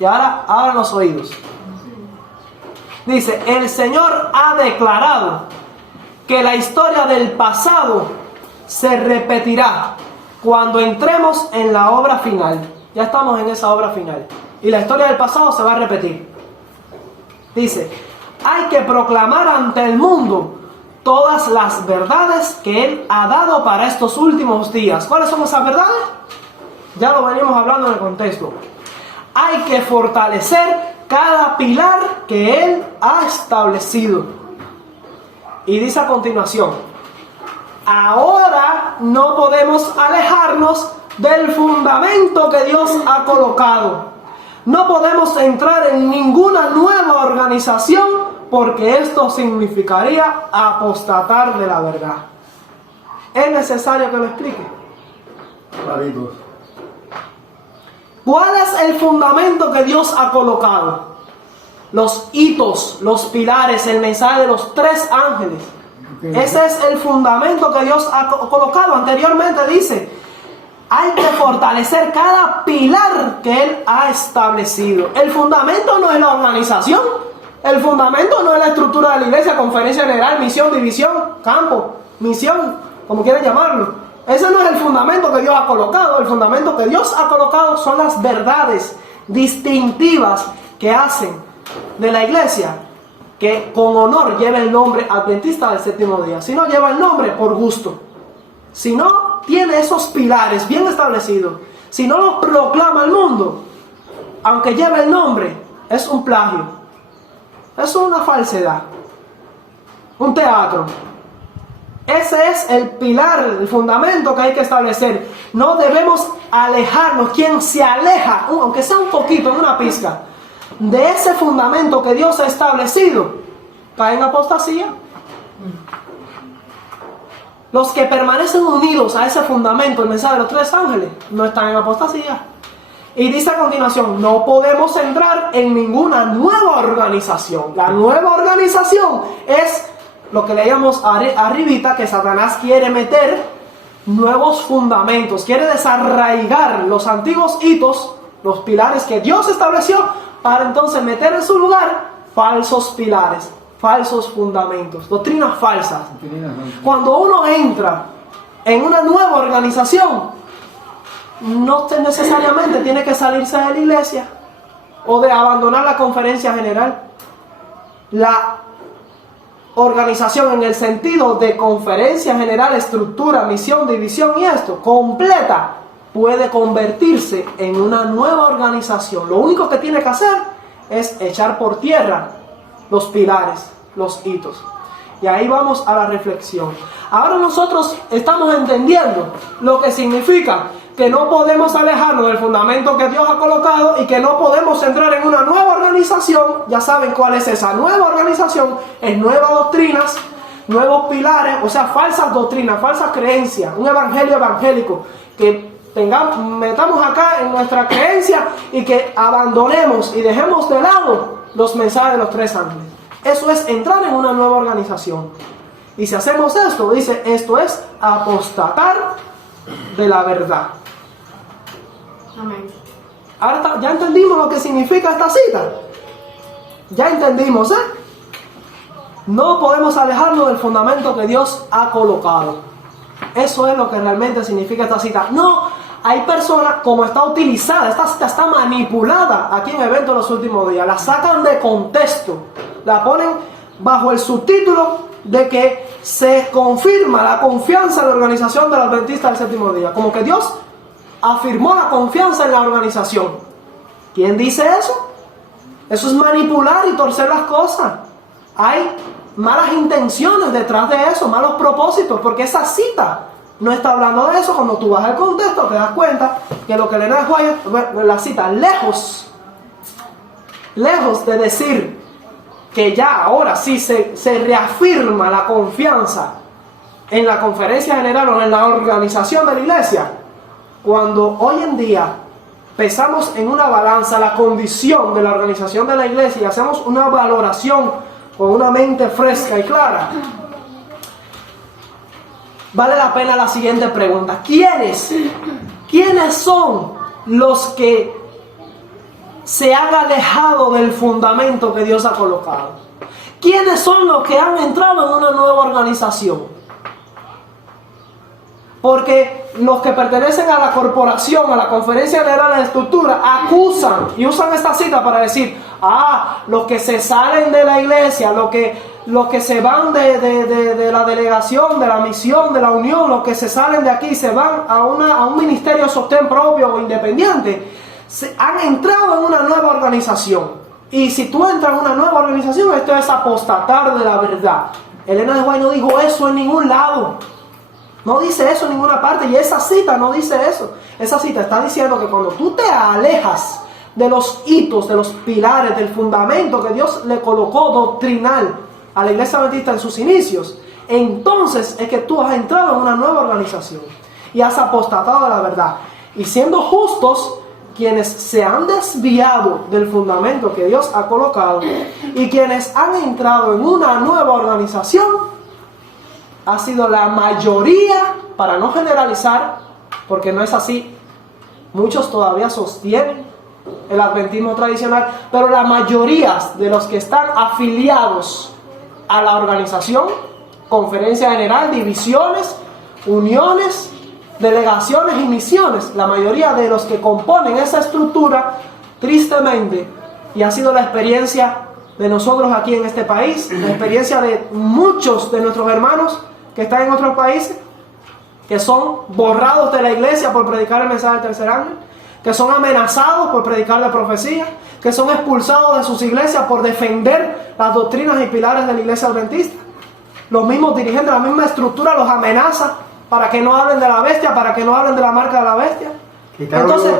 Y ahora abran los oídos. Dice, el Señor ha declarado que la historia del pasado se repetirá cuando entremos en la obra final. Ya estamos en esa obra final. Y la historia del pasado se va a repetir. Dice, hay que proclamar ante el mundo todas las verdades que Él ha dado para estos últimos días. ¿Cuáles son esas verdades? Ya lo venimos hablando en el contexto. Hay que fortalecer cada pilar que Él ha establecido. Y dice a continuación, ahora no podemos alejarnos del fundamento que Dios ha colocado. No podemos entrar en ninguna nueva organización porque esto significaría apostatar de la verdad. ¿Es necesario que lo explique? ¿Cuál es el fundamento que Dios ha colocado? Los hitos, los pilares, el mensaje de los tres ángeles. Ese es el fundamento que Dios ha colocado. Anteriormente dice, hay que fortalecer cada pilar que Él ha establecido. El fundamento no es la organización. El fundamento no es la estructura de la iglesia, conferencia general, misión, división, campo, misión, como quieran llamarlo. Ese no es el fundamento que Dios ha colocado. El fundamento que Dios ha colocado son las verdades distintivas que hacen de la iglesia que con honor lleva el nombre adventista del séptimo día. Si no lleva el nombre, por gusto. Si no tiene esos pilares bien establecidos, si no los proclama al mundo, aunque lleve el nombre, es un plagio, es una falsedad, un teatro. Ese es el pilar, el fundamento que hay que establecer. No debemos alejarnos. Quien se aleja, aunque sea un poquito, en una pizca, de ese fundamento que Dios ha establecido, caen en apostasía. Los que permanecen unidos a ese fundamento, el mensaje de los 3 ángeles, no están en apostasía. Y dice a continuación, no podemos entrar en ninguna nueva organización. La nueva organización es lo que leíamos arribita, que Satanás quiere meter nuevos fundamentos, quiere desarraigar los antiguos hitos, los pilares que Dios estableció, para entonces meter en su lugar falsos pilares, falsos fundamentos, doctrinas falsas. Cuando uno entra en una nueva organización, no necesariamente tiene que salirse de la iglesia o de abandonar la conferencia general. La organización en el sentido de conferencia general, estructura, misión, división y esto, completa, puede convertirse en una nueva organización. Lo único que tiene que hacer es echar por tierra los pilares, los hitos. Y ahí vamos a la reflexión. Ahora nosotros estamos entendiendo lo que significa que no podemos alejarnos del fundamento que Dios ha colocado y que no podemos entrar en una nueva organización. Ya saben cuál es esa nueva organización. Es nuevas doctrinas, nuevos pilares, o sea, falsas doctrinas, falsas creencias, un evangelio evangélico que metamos acá en nuestra creencia y que abandonemos y dejemos de lado los mensajes de los 3 ángeles. Eso es entrar en una nueva organización. Y si hacemos esto, dice, esto es apostatar de la verdad. Amén. Ahora ya entendimos lo que significa esta cita. Ya entendimos, No podemos alejarnos del fundamento que Dios ha colocado. Eso es lo que realmente significa esta cita. No, hay personas, como está utilizada, esta cita está manipulada aquí en Eventos de los Últimos Días. La sacan de contexto. La ponen bajo el subtítulo de que se confirma la confianza en la organización del Adventista del Séptimo Día. Como que Dios afirmó la confianza en la organización. ¿Quién dice eso? Eso es manipular y torcer las cosas. Hay malas intenciones detrás de eso, malos propósitos, porque esa cita no está hablando de eso. Cuando tú vas al contexto te das cuenta que lo que Elena de White, la cita, lejos de decir que ya ahora sí se reafirma la confianza en la conferencia general o en la organización de la iglesia, cuando hoy en día pesamos en una balanza la condición de la organización de la iglesia y hacemos una valoración con una mente fresca y clara, vale la pena la siguiente pregunta: ¿quiénes son los que se han alejado del fundamento que Dios ha colocado? ¿Quiénes son los que han entrado en una nueva organización? Porque los que pertenecen a la corporación, a la conferencia general de estructura, acusan y usan esta cita para decir, los que se salen de la iglesia, los que se van de la delegación, de la misión, de la unión, los que se salen de aquí, se van a un ministerio sostén propio o independiente, han entrado en una nueva organización. Y si tú entras en una nueva organización, esto es apostatar de la verdad. Elena de White no dijo eso en ningún lado. No dice eso en ninguna parte, y esa cita no dice eso. Esa cita está diciendo que cuando tú te alejas de los hitos, de los pilares, del fundamento que Dios le colocó doctrinal a la iglesia adventista en sus inicios, entonces es que tú has entrado en una nueva organización y has apostatado de la verdad. Y siendo justos, quienes se han desviado del fundamento que Dios ha colocado y quienes han entrado en una nueva organización, ha sido la mayoría, para no generalizar, porque no es así, muchos todavía sostienen el adventismo tradicional, pero la mayoría de los que están afiliados a la organización, conferencia general, divisiones, uniones, delegaciones y misiones, la mayoría de los que componen esa estructura, tristemente, y ha sido la experiencia de nosotros aquí en este país, la experiencia de muchos de nuestros hermanos que están en otros países, que son borrados de la iglesia por predicar el mensaje del tercer ángel, que son amenazados por predicar la profecía, que son expulsados de sus iglesias por defender las doctrinas y pilares de la iglesia adventista. Los mismos dirigentes, la misma estructura los amenaza para que no hablen de la bestia, para que no hablen de la marca de la bestia. Entonces,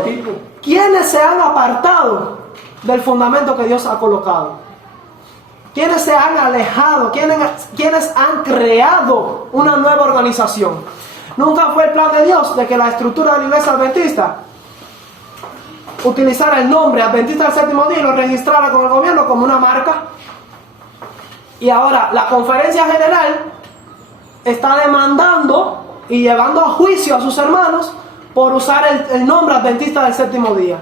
¿quiénes se han apartado del fundamento que Dios ha colocado? ¿Quiénes se han alejado? ¿Quiénes han creado una nueva organización? Nunca fue el plan de Dios de que la estructura de la iglesia adventista utilizara el nombre Adventista del Séptimo Día y lo registrara con el gobierno como una marca. Y ahora la conferencia general está demandando y llevando a juicio a sus hermanos por usar el nombre Adventista del Séptimo Día.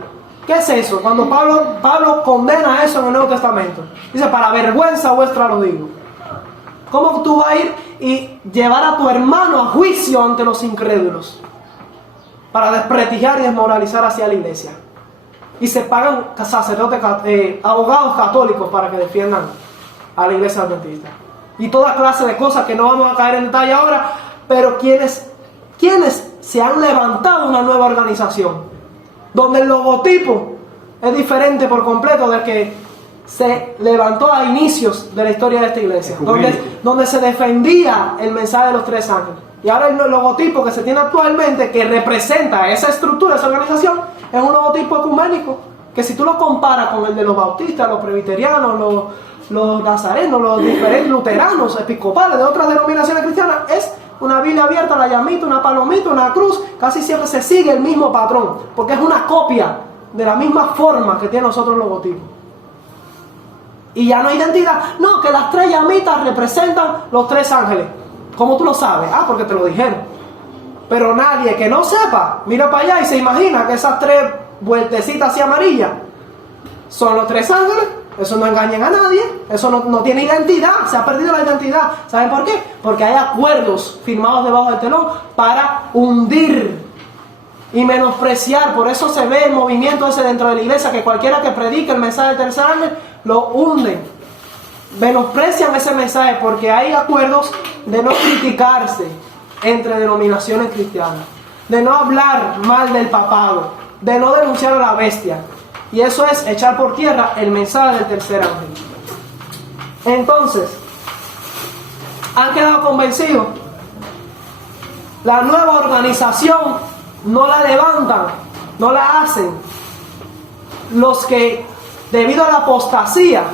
¿Qué es eso? Cuando Pablo condena eso en el Nuevo Testamento, dice: para vergüenza vuestra lo digo. ¿Cómo tú vas a ir y llevar a tu hermano a juicio ante los incrédulos para desprestigiar y desmoralizar hacia la iglesia? Y se pagan sacerdotes, abogados católicos para que defiendan a la iglesia adventista. Y toda clase de cosas que no vamos a caer en detalle ahora, pero ¿quiénes se han levantado una nueva organización? Donde el logotipo es diferente por completo del que se levantó a inicios de la historia de esta iglesia, donde se defendía el mensaje de los tres ángeles. Y ahora el logotipo que se tiene actualmente, que representa esa estructura, esa organización, es un logotipo ecuménico, que si tú lo comparas con el de los bautistas, los presbiterianos, los nazarenos, los diferentes luteranos, episcopales de otras denominaciones cristianas, es una Biblia abierta, la llamita, una palomita, una cruz. Casi siempre se sigue el mismo patrón, porque es una copia de la misma forma que tiene nosotros el logotipo. Y ya no hay identidad. No, que las tres llamitas representan los tres ángeles. ¿Cómo tú lo sabes? Ah, porque te lo dijeron. Pero nadie que no sepa, mira para allá y se imagina que esas tres vueltecitas así amarillas son los tres ángeles. Eso no engañen a nadie. Eso no tiene identidad. Se ha perdido la identidad. ¿Saben por qué? Porque hay acuerdos firmados debajo del telón para hundir y menospreciar. Por eso se ve el movimiento ese dentro de la iglesia, que cualquiera que predique el mensaje del tercer ángel lo hunden, menosprecian ese mensaje, porque hay acuerdos de no criticarse entre denominaciones cristianas, de no hablar mal del papado, de no denunciar a la bestia, y eso es echar por tierra el mensaje del tercer ángel. Entonces, ¿han quedado convencidos? La nueva organización no la levantan, no la hacen los que, debido a la apostasía,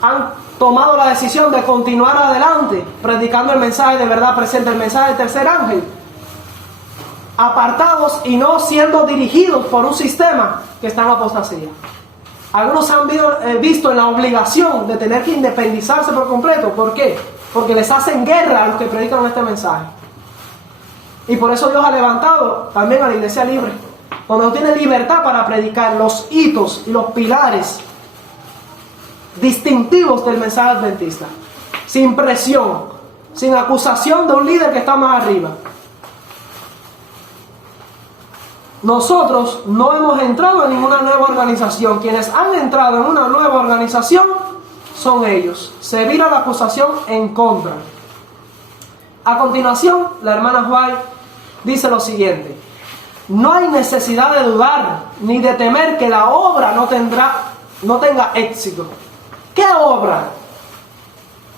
han tomado la decisión de continuar adelante predicando el mensaje de verdad presente, el mensaje del tercer ángel, apartados y no siendo dirigidos por un sistema que está en apostasía. Algunos han visto en la obligación de tener que independizarse por completo. ¿Por qué? Porque les hacen guerra a los que predican este mensaje. Y por eso Dios ha levantado también a la iglesia libre, donde no tiene libertad para predicar los hitos y los pilares distintivos del mensaje adventista, sin presión, sin acusación de un líder que está más arriba. Nosotros no hemos entrado en ninguna nueva organización. Quienes han entrado en una nueva organización son ellos. Se vira la acusación en contra. A continuación, la hermana White dice lo siguiente: no hay necesidad de dudar ni de temer que la obra no tenga éxito. ¿Qué obra?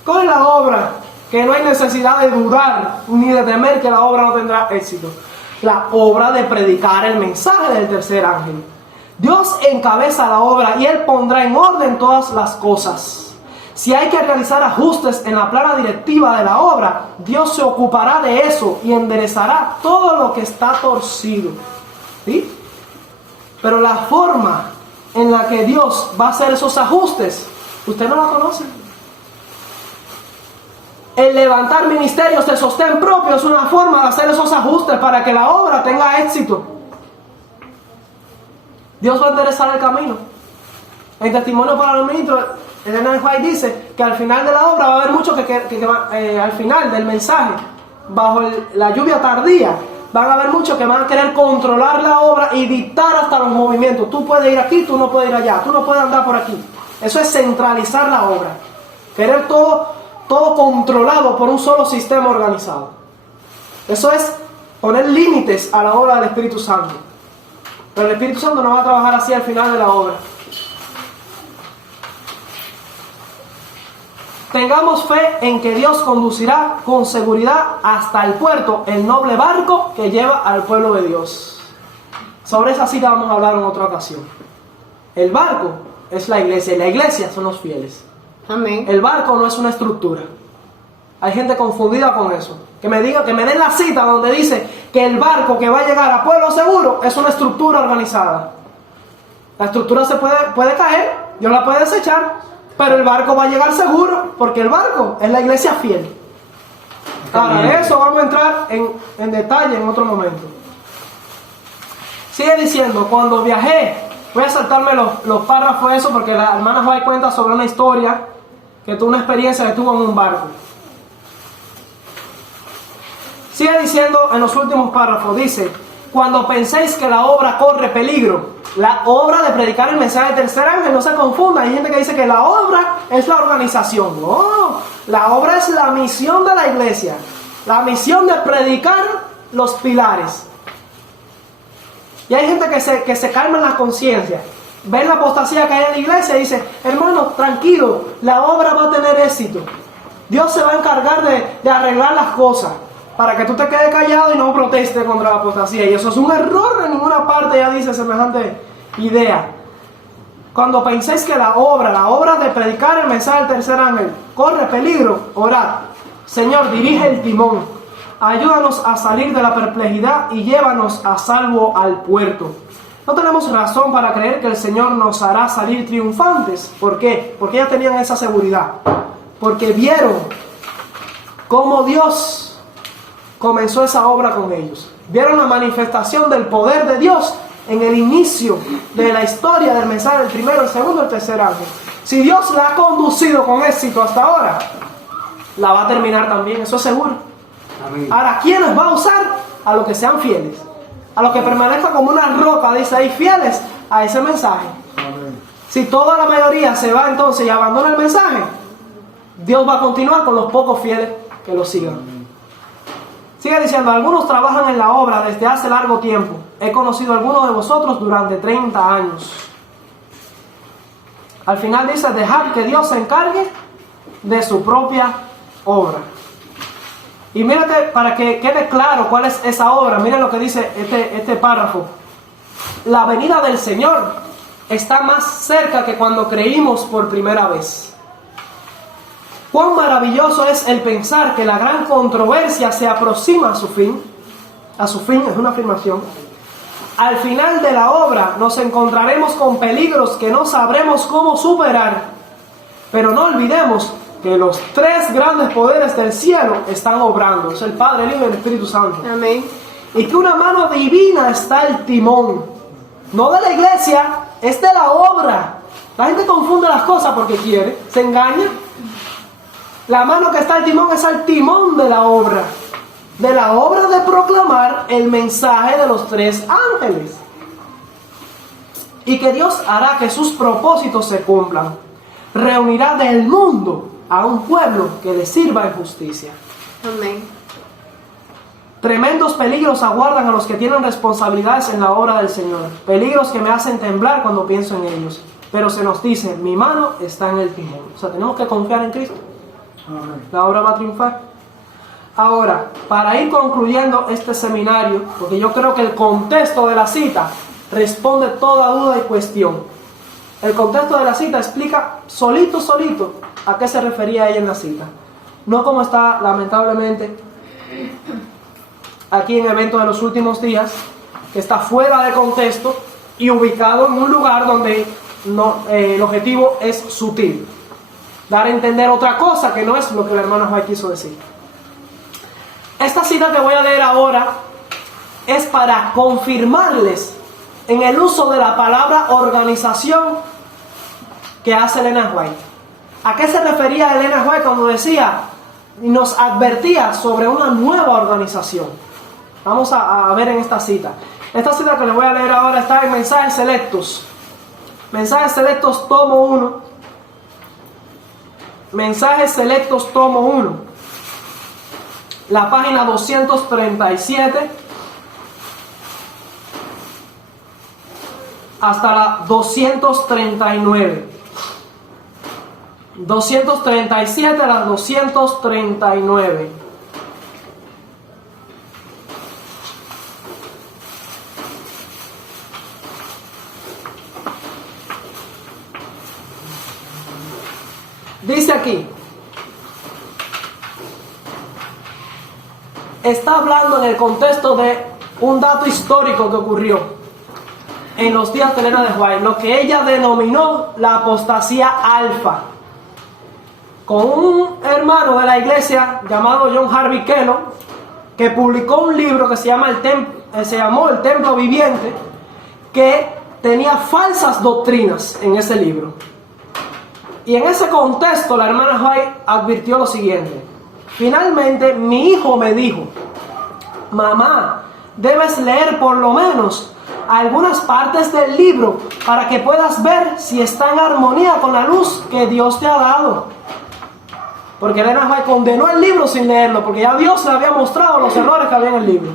¿Cuál es la obra? Que no hay necesidad de dudar ni de temer que la obra no tendrá éxito. La obra de predicar el mensaje del tercer ángel. Dios encabeza la obra y Él pondrá en orden todas las cosas. Si hay que realizar ajustes en la plana directiva de la obra, Dios se ocupará de eso y enderezará todo lo que está torcido. ¿Sí? Pero la forma en la que Dios va a hacer esos ajustes, usted no la conoce. El levantar ministerios de sostén propio es una forma de hacer esos ajustes para que la obra tenga éxito. Dios va a enderezar el camino. En Testimonio para los Ministros, Ellen White dice que al final de la obra va a haber muchos al final del mensaje, bajo la lluvia tardía, van a haber muchos que van a querer controlar la obra y dictar hasta los movimientos. Tú puedes ir aquí, tú no puedes ir allá, tú no puedes andar por aquí. Eso es centralizar la obra. Querer todo controlado por un solo sistema organizado. Eso es poner límites a la obra del Espíritu Santo. Pero el Espíritu Santo no va a trabajar así al final de la obra. Tengamos fe en que Dios conducirá con seguridad hasta el puerto el noble barco que lleva al pueblo de Dios. Sobre esa cita vamos a hablar en otra ocasión. El barco es la iglesia y la iglesia son los fieles. Amén. El barco no es una estructura. Hay gente confundida con eso. Que me diga, que me den la cita donde dice que el barco que va a llegar a Pueblo Seguro es una estructura organizada. La estructura se puede caer, Dios la puede desechar, pero el barco va a llegar seguro, porque el barco es la iglesia fiel. Ahora, de eso vamos a entrar en detalle en otro momento. Sigue diciendo, cuando viajé, voy a saltarme los párrafos de eso, porque la hermana Juárez cuenta sobre una historia que tuvo una experiencia que tuvo en un barco. Sigue diciendo en los últimos párrafos, dice, cuando penséis que la obra corre peligro, la obra de predicar el mensaje del tercer ángel, no se confunda, hay gente que dice que la obra es la organización. No, la obra es la misión de la iglesia, la misión de predicar los pilares. Y hay gente que se calma en la conciencia, ven la apostasía que hay en la iglesia y dice, hermano, tranquilo, la obra va a tener éxito, Dios se va a encargar de arreglar las cosas, para que tú te quedes callado y no protestes contra la apostasía. Y eso es un error, en ninguna parte ya dice semejante idea. Cuando penséis que la obra de predicar el mensaje del tercer ángel corre peligro, orad, Señor, dirige el timón, ayúdanos a salir de la perplejidad y llévanos a salvo al puerto. No tenemos razón para creer que el Señor nos hará salir triunfantes. ¿Por qué? Porque ya tenían esa seguridad. Porque vieron cómo Dios comenzó esa obra con ellos. Vieron la manifestación del poder de Dios en el inicio de la historia del mensaje del primero, el segundo y el tercer ángel. Si Dios la ha conducido con éxito hasta ahora, la va a terminar también, eso es seguro. Amén. Ahora, ¿quiénes va a usar? A los que sean fieles, a los que permanezcan como una roca, dice ahí, fieles a ese mensaje. Amén. Si toda la mayoría se va entonces y abandona el mensaje, Dios va a continuar con los pocos fieles que lo sigan. Sigue diciendo, algunos trabajan en la obra desde hace largo tiempo. He conocido a algunos de vosotros durante 30 años. Al final dice, dejad que Dios se encargue de su propia obra. Y mírate, para que quede claro cuál es esa obra, miren lo que dice este párrafo. La venida del Señor está más cerca que cuando creímos por primera vez. Cuán maravilloso es el pensar que la gran controversia se aproxima a su fin. A su fin, es una afirmación. Al final de la obra nos encontraremos con peligros que no sabremos cómo superar. Pero no olvidemos que los tres grandes poderes del cielo están obrando. Es el Padre, el Hijo y el Espíritu Santo. Amén. Y que una mano divina está al timón. No de la iglesia, es de la obra. La gente confunde las cosas porque quiere, se engaña. La mano que está al timón es al timón de la obra de proclamar el mensaje de los tres ángeles. Y que Dios hará que sus propósitos se cumplan. Reunirá del mundo a un pueblo que le sirva en justicia. Amén. Tremendos peligros aguardan a los que tienen responsabilidades en la obra del Señor. Peligros que me hacen temblar cuando pienso en ellos. Pero se nos dice, mi mano está en el timón. O sea, tenemos que confiar en Cristo. Amén. La obra va a triunfar. Ahora, para ir concluyendo este seminario, porque yo creo que el contexto de la cita responde toda duda y cuestión. El contexto de la cita explica solito a qué se refería ella en la cita. No como está, lamentablemente, aquí en Evento de los Últimos Días, que está fuera de contexto y ubicado en un lugar donde el objetivo es sutil. Dar a entender otra cosa que no es lo que la hermana Juárez quiso decir. Esta cita que voy a leer ahora es para confirmarles en el uso de la palabra organización que hace Elena White. ¿A qué se refería Elena White cuando decía y nos advertía sobre una nueva organización? Vamos a ver en esta cita. Esta cita que les voy a leer ahora está en Mensajes Selectos. Mensajes Selectos, tomo 1. Mensajes Selectos, tomo 1. La página 237 hasta la 239. 237 a la 239. Dice aquí, está hablando en el contexto de un dato histórico que ocurrió en los días de Elena de White, lo que ella denominó la apostasía alfa, con un hermano de la iglesia llamado John Harvey Kellogg, que publicó un libro que se llamó El Templo Viviente, que tenía falsas doctrinas en ese libro. Y en ese contexto la hermana White advirtió lo siguiente: finalmente mi hijo me dijo, mamá, debes leer por lo menos algunas partes del libro para que puedas ver si está en armonía con la luz que Dios te ha dado. Porque Elena White condenó el libro sin leerlo, porque ya Dios le había mostrado los errores que había en el libro.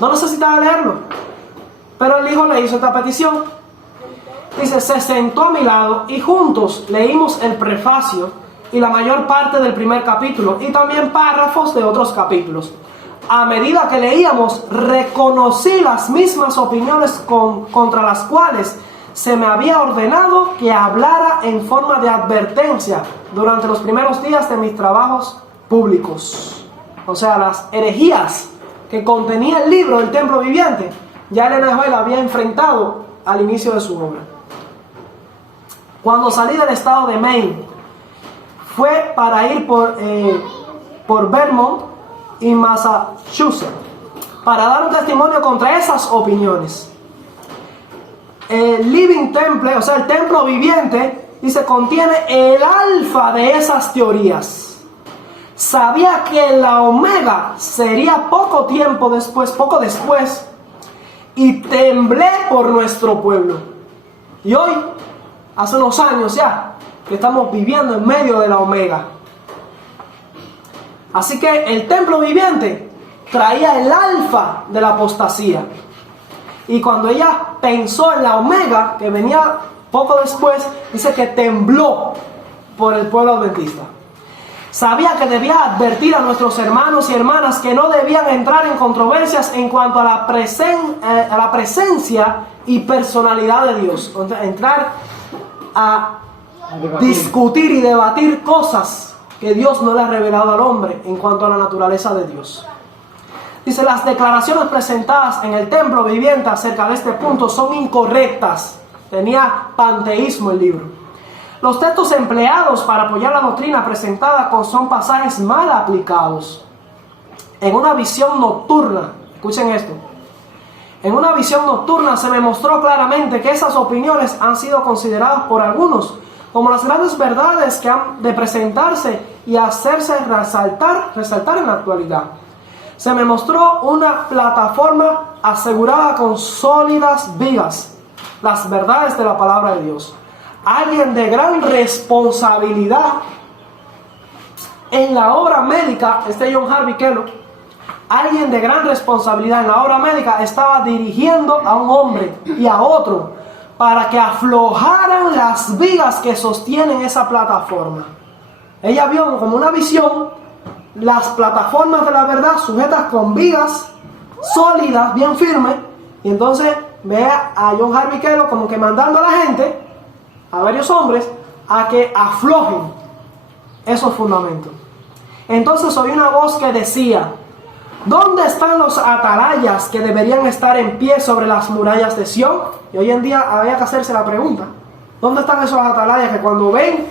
No necesitaba leerlo. Pero el hijo le hizo esta petición. Dice, se sentó a mi lado y juntos leímos el prefacio y la mayor parte del primer capítulo y también párrafos de otros capítulos. A medida que leíamos, reconocí las mismas opiniones contra las cuales se me había ordenado que hablara en forma de advertencia durante los primeros días de mis trabajos públicos. O sea, las herejías que contenía el libro del Templo Viviente, ya Elena White la había enfrentado al inicio de su obra. Cuando salí del estado de Maine, fue para ir por Vermont y Massachusetts para dar un testimonio contra esas opiniones. El Living Temple, o sea, el templo viviente, dice, contiene el alfa de esas teorías. Sabía que la omega sería poco después, y temblé por nuestro pueblo. Y hoy, hace unos años ya, que estamos viviendo en medio de la omega. Así que el templo viviente traía el alfa de la apostasía. Y cuando ella pensó en la omega, que venía poco después, dice que tembló por el pueblo adventista. Sabía que debía advertir a nuestros hermanos y hermanas que no debían entrar en controversias en cuanto a la presencia y personalidad de Dios. Entrar a discutir y debatir cosas que Dios no le ha revelado al hombre en cuanto a la naturaleza de Dios. Dice, las declaraciones presentadas en el templo viviente acerca de este punto son incorrectas. Tenía panteísmo el libro. Los textos empleados para apoyar la doctrina presentada son pasajes mal aplicados. En una visión nocturna, escuchen esto, en una visión nocturna se me mostró claramente que esas opiniones han sido consideradas por algunos como las grandes verdades que han de presentarse y hacerse resaltar en la actualidad. Se me mostró una plataforma asegurada con sólidas vigas, las verdades de la palabra de Dios. Alguien de gran responsabilidad en la obra médica, John Harvey Kellogg, alguien de gran responsabilidad en la obra médica estaba dirigiendo a un hombre y a otro para que aflojaran las vigas que sostienen esa plataforma. Ella vio como una visión las plataformas de la verdad sujetas con vigas sólidas, bien firmes, y entonces ve a John Harvey Kellogg como que mandando a la gente, a varios hombres, a que aflojen esos fundamentos. Entonces oí una voz que decía, ¿dónde están los atalayas que deberían estar en pie sobre las murallas de Sión? Y hoy en día había que hacerse la pregunta, ¿dónde están esos atalayas que cuando ven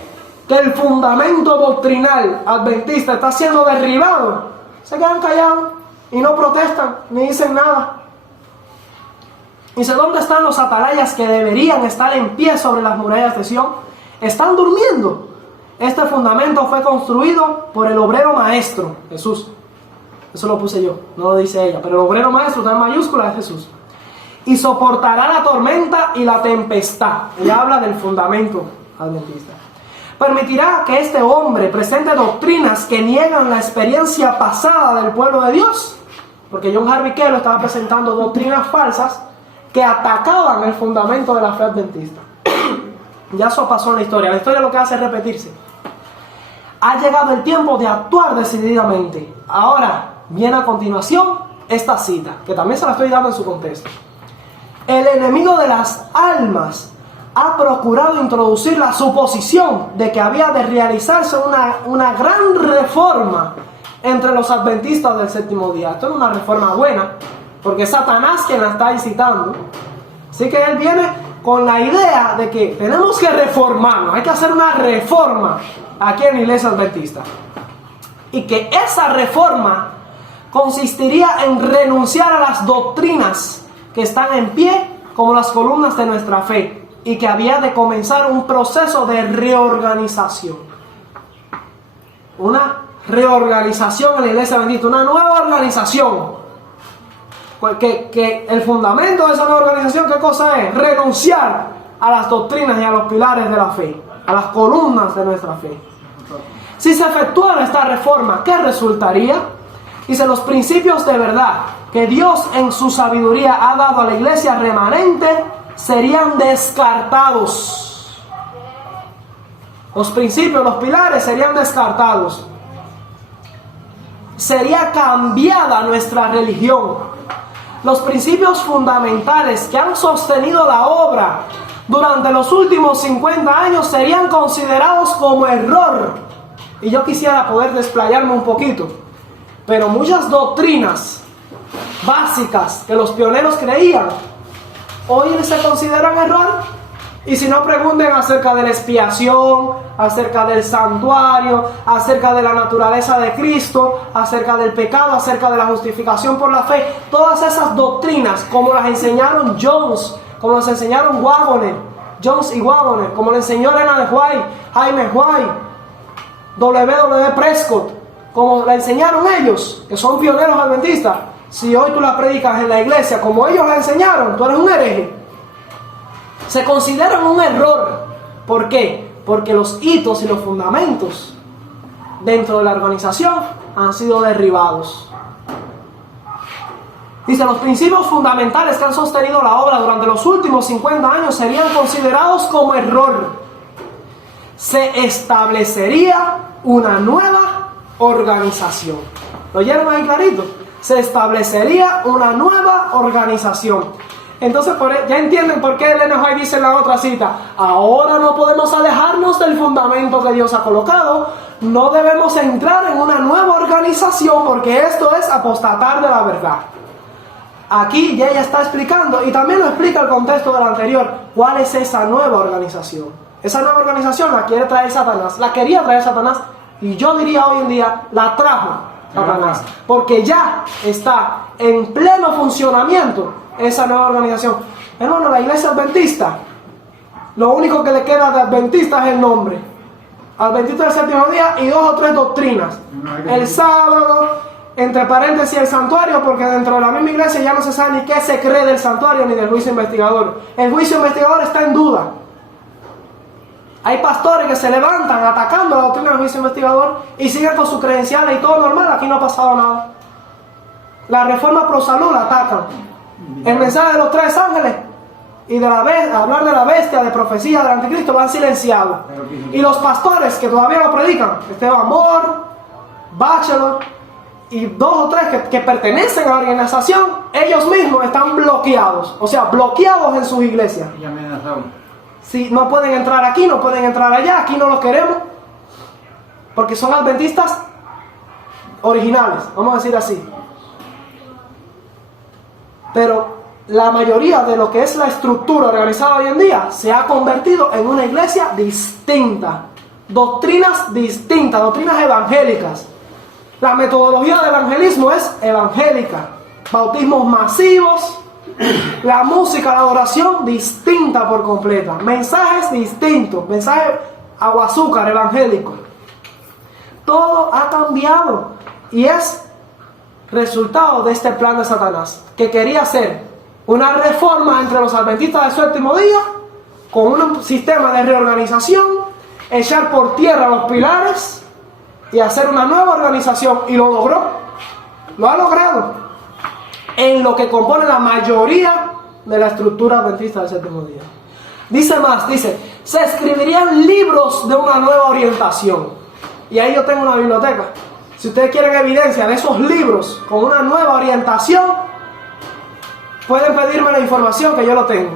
que el fundamento doctrinal adventista está siendo derribado, se quedan callados y no protestan ni dicen nada? Dice, ¿dónde están los atalayas que deberían estar en pie sobre las murallas de Sión? Están durmiendo. Este fundamento fue construido por el obrero maestro, Jesús. Eso lo puse yo, no lo dice ella, pero el obrero maestro está en mayúscula, es Jesús. Y soportará la tormenta y la tempestad. Ella habla del fundamento adventista. Permitirá que este hombre presente doctrinas que niegan la experiencia pasada del pueblo de Dios. Porque John Harvey Kellogg estaba presentando doctrinas falsas que atacaban el fundamento de la fe adventista. Ya eso pasó en la historia. La historia lo que hace es repetirse. Ha llegado el tiempo de actuar decididamente. Ahora viene a continuación esta cita, que también se la estoy dando en su contexto. El enemigo de las almas ha procurado introducir la suposición de que había de realizarse una gran reforma entre los adventistas del séptimo día. Esto es una reforma buena, porque es Satanás quien la está incitando. Así que él viene con la idea de que tenemos que reformarnos, hay que hacer una reforma aquí en la iglesia adventista. Y que esa reforma consistiría en renunciar a las doctrinas que están en pie como las columnas de nuestra fe, y que había de comenzar un proceso de reorganización. Una reorganización en la iglesia bendita, una nueva organización. Que el fundamento de esa nueva organización, ¿qué cosa es? Renunciar a las doctrinas y a los pilares de la fe, a las columnas de nuestra fe. Si se efectuara esta reforma, ¿qué resultaría? Dice, los principios de verdad que Dios en su sabiduría ha dado a la iglesia remanente serían descartados. Los principios, los pilares serían descartados. Sería cambiada nuestra religión. Los principios fundamentales que han sostenido la obra durante los últimos 50 años serían considerados como error. Y yo quisiera poder desplayarme un poquito, pero muchas doctrinas básicas que los pioneros creían, hoy se consideran error. Y si no, pregunten acerca de la expiación, acerca del santuario, acerca de la naturaleza de Cristo, acerca del pecado, acerca de la justificación por la fe. Todas esas doctrinas, como las enseñaron Jones, como las enseñaron Waggoner, Jones y Waggoner, como le enseñó Elena de White, Jaime White, W. Prescott, como la enseñaron ellos, que son pioneros adventistas. Si hoy tú la predicas en la iglesia como ellos la enseñaron, tú eres un hereje. Se consideran un error. ¿Por qué? Porque los hitos y los fundamentos dentro de la organización han sido derribados. Dice, los principios fundamentales que han sostenido la obra durante los últimos 50 años serían considerados como error. Se establecería una nueva organización. ¿Lo oyeron ahí clarito? Se establecería una nueva organización. Entonces ya entienden por qué Elena White dice en la otra cita: ahora no podemos alejarnos del fundamento que Dios ha colocado, no debemos entrar en una nueva organización porque esto es apostatar de la verdad. Aquí ya ella está explicando, y también lo explica el contexto del anterior, cuál es esa nueva organización. Esa nueva organización la quiere traer Satanás, la quería traer Satanás, y yo diría hoy en día la trajo Satanás, porque ya está en pleno funcionamiento esa nueva organización. Hermano, la iglesia adventista, lo único que le queda de adventista es el nombre. Adventista del séptimo día y 2 o 3 doctrinas. El sábado, entre paréntesis el santuario, porque dentro de la misma iglesia ya no se sabe ni qué se cree del santuario ni del juicio investigador. El juicio investigador está en duda. Hay pastores que se levantan atacando la doctrina del juicio investigador y siguen con sus credenciales y todo normal, aquí no ha pasado nada. La reforma pro salud la atacan. El mensaje de los 3 ángeles y de hablar de la bestia, de profecía del anticristo, lo han silenciado. Y los pastores que todavía lo predican, Esteban Moore, Bachelor y 2 o 3 que pertenecen a la organización, ellos mismos están bloqueados, o sea, bloqueados en sus iglesias. Si no pueden entrar aquí, no pueden entrar allá, aquí no los queremos, porque son adventistas originales, vamos a decir así. Pero la mayoría de lo que es la estructura organizada hoy en día se ha convertido en una iglesia distinta, doctrinas distintas, doctrinas evangélicas. La metodología de evangelismo es evangélica, bautismos masivos, la música, la adoración distinta por completa, mensajes distintos, mensaje agua azúcar evangélico. Todo ha cambiado y es resultado de este plan de Satanás, que quería hacer una reforma entre los adventistas del séptimo día con un sistema de reorganización, echar por tierra los pilares y hacer una nueva organización, y lo logró. Lo ha logrado en lo que compone la mayoría de la estructura adventista del séptimo día. Dice más, dice, se escribirían libros de una nueva orientación. Y ahí yo tengo una biblioteca. Si ustedes quieren evidencia de esos libros con una nueva orientación, pueden pedirme la información que yo lo tengo.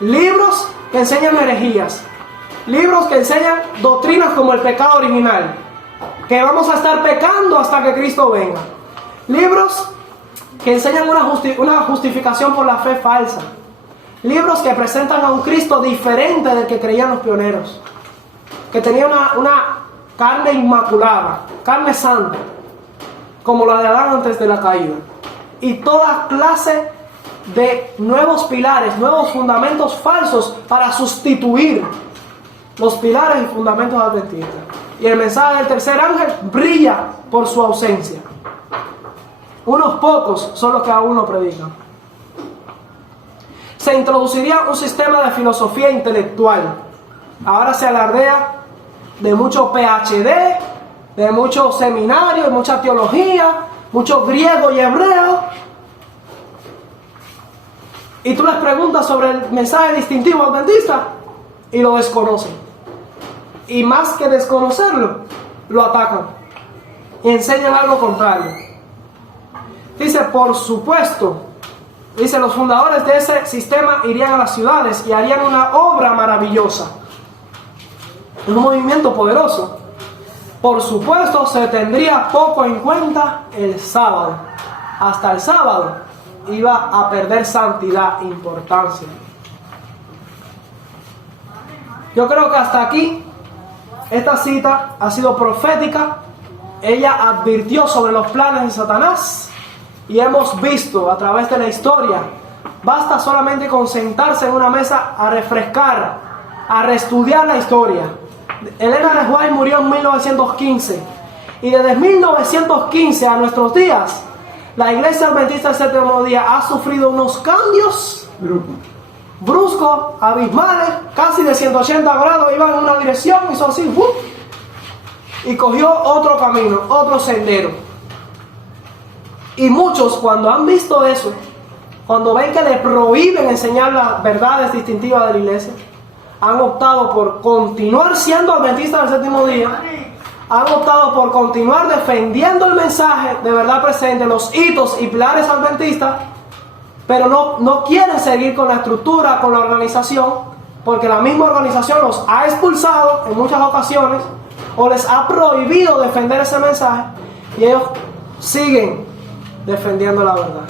Libros que enseñan herejías, libros que enseñan doctrinas como el pecado original, que vamos a estar pecando hasta que Cristo venga, libros que enseñan una justificación por la fe falsa, libros que presentan a un Cristo diferente del que creían los pioneros, que tenía una carne inmaculada, carne santa, como la de Adán antes de la caída, y toda clase de nuevos pilares, nuevos fundamentos falsos para sustituir los pilares y fundamentos adventistas. Y el mensaje del tercer ángel brilla por su ausencia. Unos pocos son los que aún no predican. Se introduciría un sistema de filosofía intelectual. Ahora se alardea de mucho PhD, de mucho seminario, de mucha teología, mucho griego y hebreo. Y tú les preguntas sobre el mensaje distintivo adventista y lo desconocen. Y más que desconocerlo, lo atacan y enseñan algo contrario. Dice, por supuesto, dice, los fundadores de ese sistema irían a las ciudades y harían una obra maravillosa. Un movimiento poderoso. Por supuesto, se tendría poco en cuenta el sábado. Hasta el sábado iba a perder santidad, importancia. Yo creo que hasta aquí esta cita ha sido profética. Ella advirtió sobre los planes de Satanás y hemos visto a través de la historia. Basta solamente con sentarse en una mesa a refrescar, a reestudiar la historia. Elena de White murió en 1915 y desde 1915 a nuestros días la Iglesia Adventista del Séptimo Día ha sufrido unos cambios bruscos, abismales, casi de 180 grados. Iban en una dirección, hizo así, y cogió otro camino, otro sendero. Y muchos, cuando han visto eso, cuando ven que le prohíben enseñar las verdades distintivas de la iglesia, han optado por continuar siendo adventistas del séptimo día, han optado por continuar defendiendo el mensaje de verdad presente, los hitos y pilares adventistas, pero no quieren seguir con la estructura, con la organización, porque la misma organización los ha expulsado en muchas ocasiones o les ha prohibido defender ese mensaje y ellos siguen defendiendo la verdad.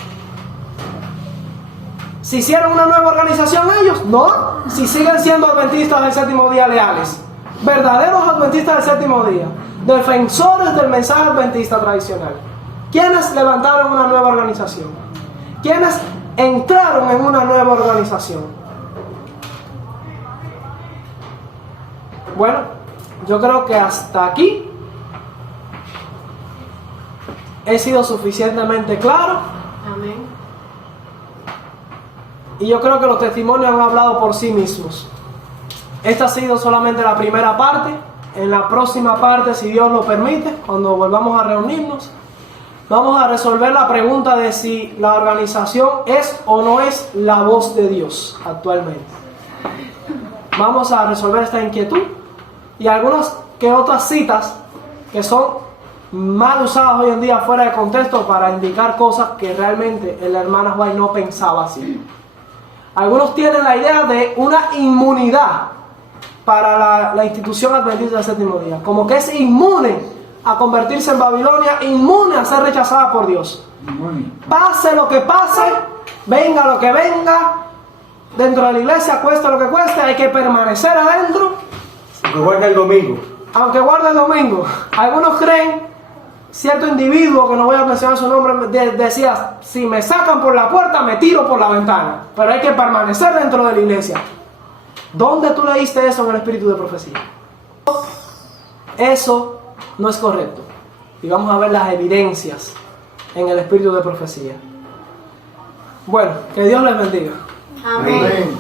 ¿Si hicieron una nueva organización ellos? No. Si siguen siendo adventistas del séptimo día leales, verdaderos adventistas del séptimo día, defensores del mensaje adventista tradicional. ¿Quiénes levantaron una nueva organización? ¿Quiénes entraron en una nueva organización? Bueno, yo creo que hasta aquí he sido suficientemente claro. Amén. Y yo creo que los testimonios han hablado por sí mismos. Esta ha sido solamente la primera parte. En la próxima parte, si Dios lo permite, cuando volvamos a reunirnos, vamos a resolver la pregunta de si la organización es o no es la voz de Dios actualmente. Vamos a resolver esta inquietud y algunas que otras citas que son mal usadas hoy en día fuera de contexto para indicar cosas que realmente la hermana White no pensaba así. Algunos tienen la idea de una inmunidad para la institución adventista del séptimo día, como que es inmune a convertirse en Babilonia, inmune a ser rechazada por Dios. Pase lo que pase, venga lo que venga, dentro de la iglesia cueste lo que cueste, hay que permanecer adentro. Aunque guarde el domingo. Aunque guarde el domingo. Algunos creen, cierto individuo, que no voy a mencionar su nombre, decía, si me sacan por la puerta, me tiro por la ventana. Pero hay que permanecer dentro de la iglesia. ¿Dónde tú leíste eso en el espíritu de profecía? Eso no es correcto. Y vamos a ver las evidencias en el espíritu de profecía. Bueno, que Dios les bendiga. Amén. Amén.